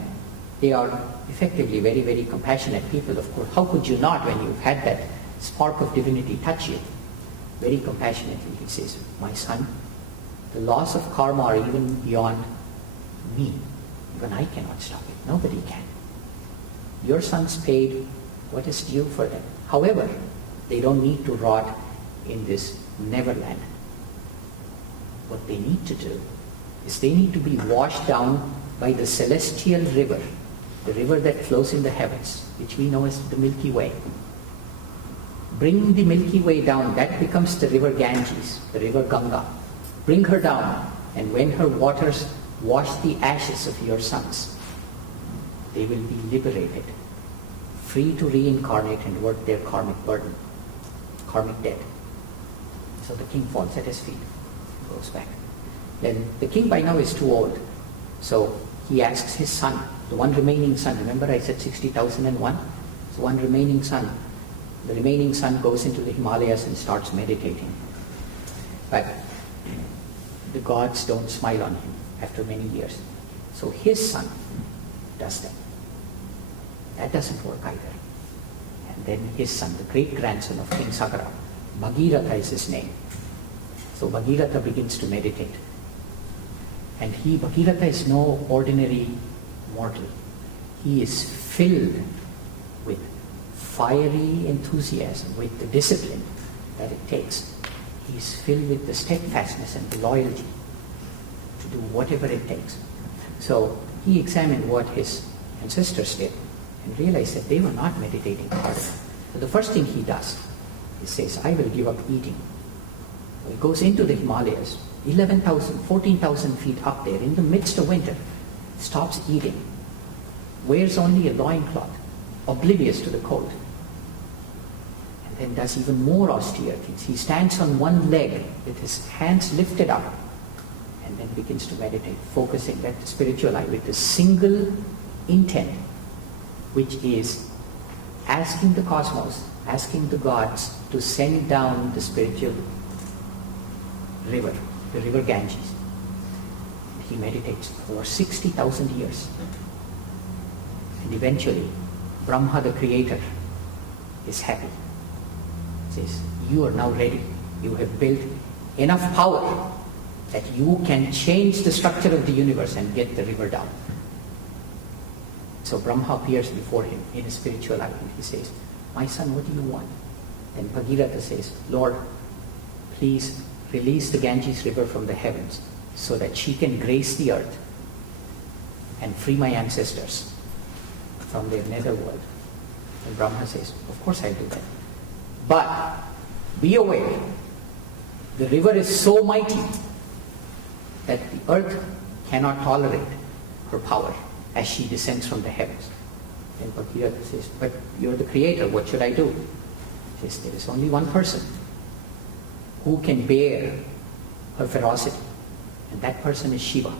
they are effectively very, very compassionate people. Of course, how could you not when you've had that spark of divinity touch you? Very compassionately he says, "My son, the laws of karma are even beyond me. Even I cannot stop it. Nobody can. Your sons paid what is due for them. However, they don't need to rot in this Neverland. What they need to do is they need to be washed down by the celestial river, the river that flows in the heavens, which we know as the Milky Way. Bring the Milky Way down, that becomes the river Ganges, the river Ganga. Bring her down, and when her waters wash the ashes of your sons, they will be liberated, free to reincarnate and work their karmic burden, karmic debt." So the king falls at his feet, goes back. Then the king by now is too old, so he asks his son, the one remaining son, remember I said 60,001? So one remaining son. The remaining son goes into the Himalayas and starts meditating. But the gods don't smile on him after many years. So his son does that. That doesn't work either. And then his son, the great-grandson of King Sagara, Bhagirath is his name. So Bhagirath begins to meditate. And Bhagirath is no ordinary mortal. He is filled with fiery enthusiasm, with the discipline that it takes. He is filled with the steadfastness and the loyalty to do whatever it takes. So he examined what his ancestors did and realized that they were not meditating hard. So the first thing he does, he says, "I will give up eating." So he goes into the Himalayas, 11,000, 14,000 feet up there, in the midst of winter, stops eating, wears only a loincloth, oblivious to the cold, and then does even more austere things. He stands on one leg with his hands lifted up and then begins to meditate, focusing that spiritual eye with a single intent, which is asking the cosmos, asking the gods to send down the spiritual river, the river Ganges. He meditates for 60,000 years. And eventually, Brahma, the creator, is happy. He says, "You are now ready. You have built enough power that you can change the structure of the universe and get the river down." So Brahma appears before him in a spiritual life and he says, "My son, what do you want?" And Bhagirath says, "Lord, please release the Ganges river from the heavens so that she can grace the earth and free my ancestors from their netherworld." And Brahma says, "Of course I'll do that. But be aware, the river is so mighty that the earth cannot tolerate her power as she descends from the heavens." And Bhagirath says, "But you're the creator, what should I do?" He says, "There is only one person who can bear her ferocity, and that person is Shiva."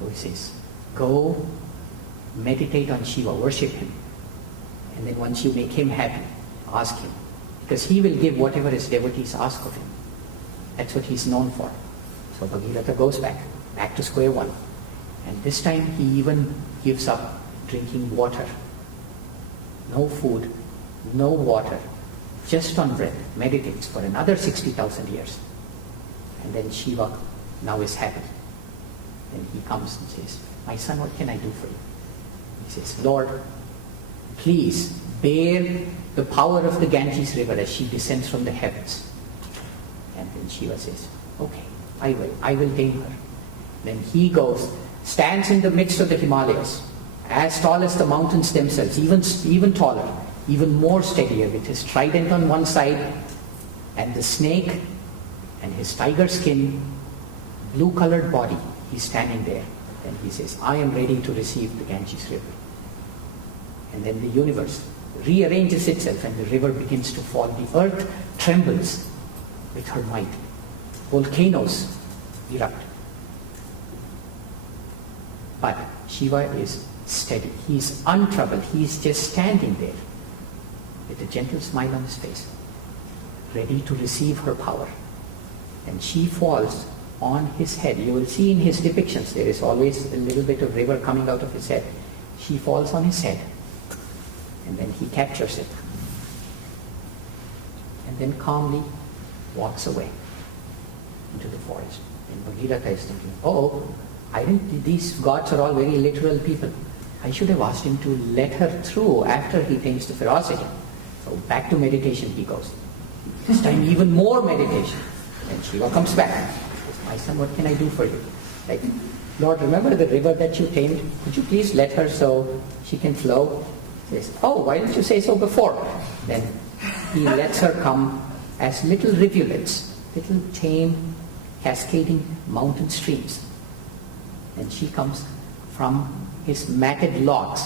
So he says, "Go meditate on Shiva, worship him, and then once you make him happy, ask him, because he will give whatever his devotees ask of him. That's what he's known for." So Bhagirath goes back to square one, and this time he even gives up drinking water. No food, no water, just on breath, meditates for another 60,000 years. And then Shiva now is happy. Then he comes and says, "My son, what can I do for you?" He says, "Lord, please bear the power of the Ganges river as she descends from the heavens." And then Shiva says, "Okay, I will tame her." Then he goes, stands in the midst of the Himalayas, as tall as the mountains themselves, even taller, even more steadier, with his trident on one side and the snake And his tiger skin, blue-colored body, he's standing there. And he says, I am ready to receive the Ganges river. And then the universe rearranges itself and the river begins to fall. The earth trembles with her might. Volcanoes erupt. But Shiva is steady. He is untroubled. He is just standing there with a gentle smile on his face, ready to receive her power. And she falls on his head. You will see in his depictions there is always a little bit of river coming out of his head. She falls on his head and then he captures it and then calmly walks away into the forest. And Bhagirath is thinking, these gods are all very literal people. I should have asked him to let her through after he tames the ferocity. So back to meditation he goes. This time even more meditation. And Shiva comes back. Says, my son, what can I do for you? Like, Lord, remember the river that you tamed? Could you please let her so she can flow? He says, why didn't you say so before? Then he lets her come as little rivulets, little tame, cascading mountain streams. And she comes from his matted locks,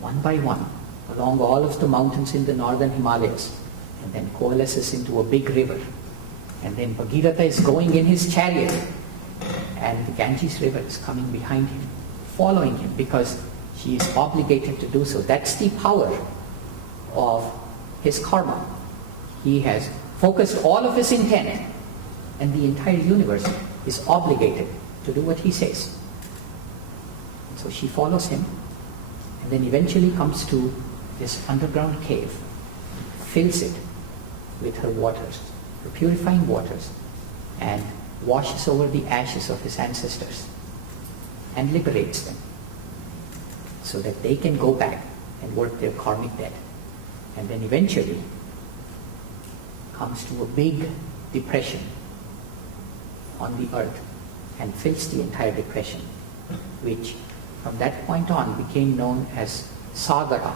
one by one, along all of the mountains in the northern Himalayas, and then coalesces into a big river. And then Bhagirath is going in his chariot, and the Ganges river is coming behind him, following him, because she is obligated to do so. That's the power of his karma. He has focused all of his intent, and the entire universe is obligated to do what he says. And so she follows him, and then eventually comes to this underground cave, fills it with her waters, her purifying waters, and washes over the ashes of his ancestors and liberates them so that they can go back and work their karmic debt. And then eventually comes to a big depression on the earth and fills the entire depression, which from that point on became known as Sagara.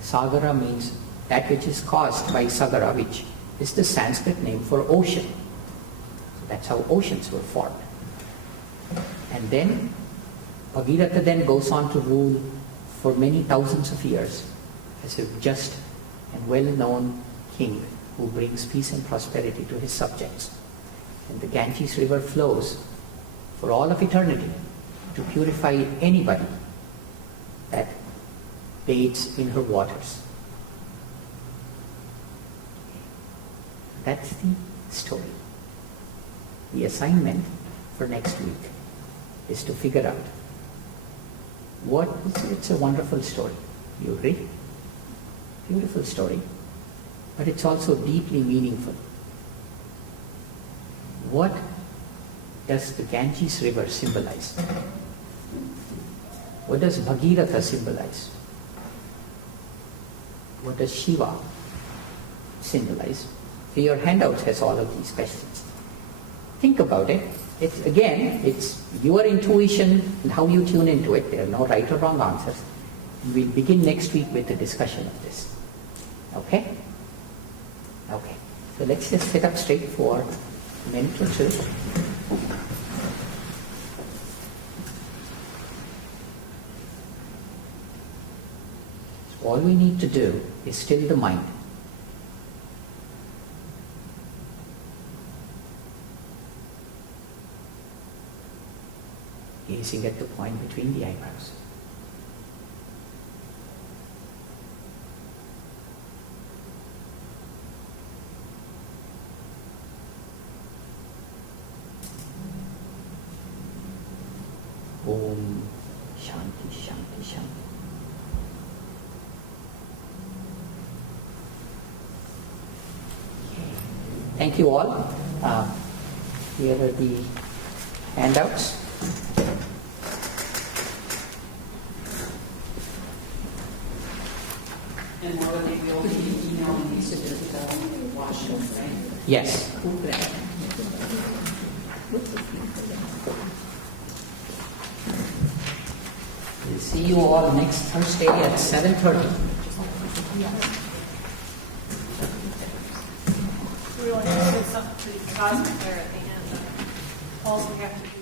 Sagara means that which is caused by Sagara, which is the Sanskrit name for ocean. So that's how oceans were formed. And then Bhagirath then goes on to rule for many thousands of years as a just and well-known king who brings peace and prosperity to his subjects. And the Ganges river flows for all of eternity to purify anybody that bathes in her waters. That's the story. The assignment for next week is to figure out it's a wonderful story. You agree? Beautiful story. But it's also deeply meaningful. What does the Ganges river symbolize? What does Bhagiratha symbolize? What does Shiva symbolize? So your handout has all of these questions. Think about it. It's your intuition and how you tune into it. There are no right or wrong answers. We'll begin next week with a discussion of this. Okay? Okay. So let's just sit up straight for a minute or two. All we need to do is still the mind. Gazing at the point between the eyebrows. Om Shanti Shanti Shanti. Okay. Thank you all. Here are the handouts. And more of you will be emailing these to the Washington, right? Yes. We'll see you all next Thursday at 7:30. Really? something pretty cosmic there at the end. All we have to do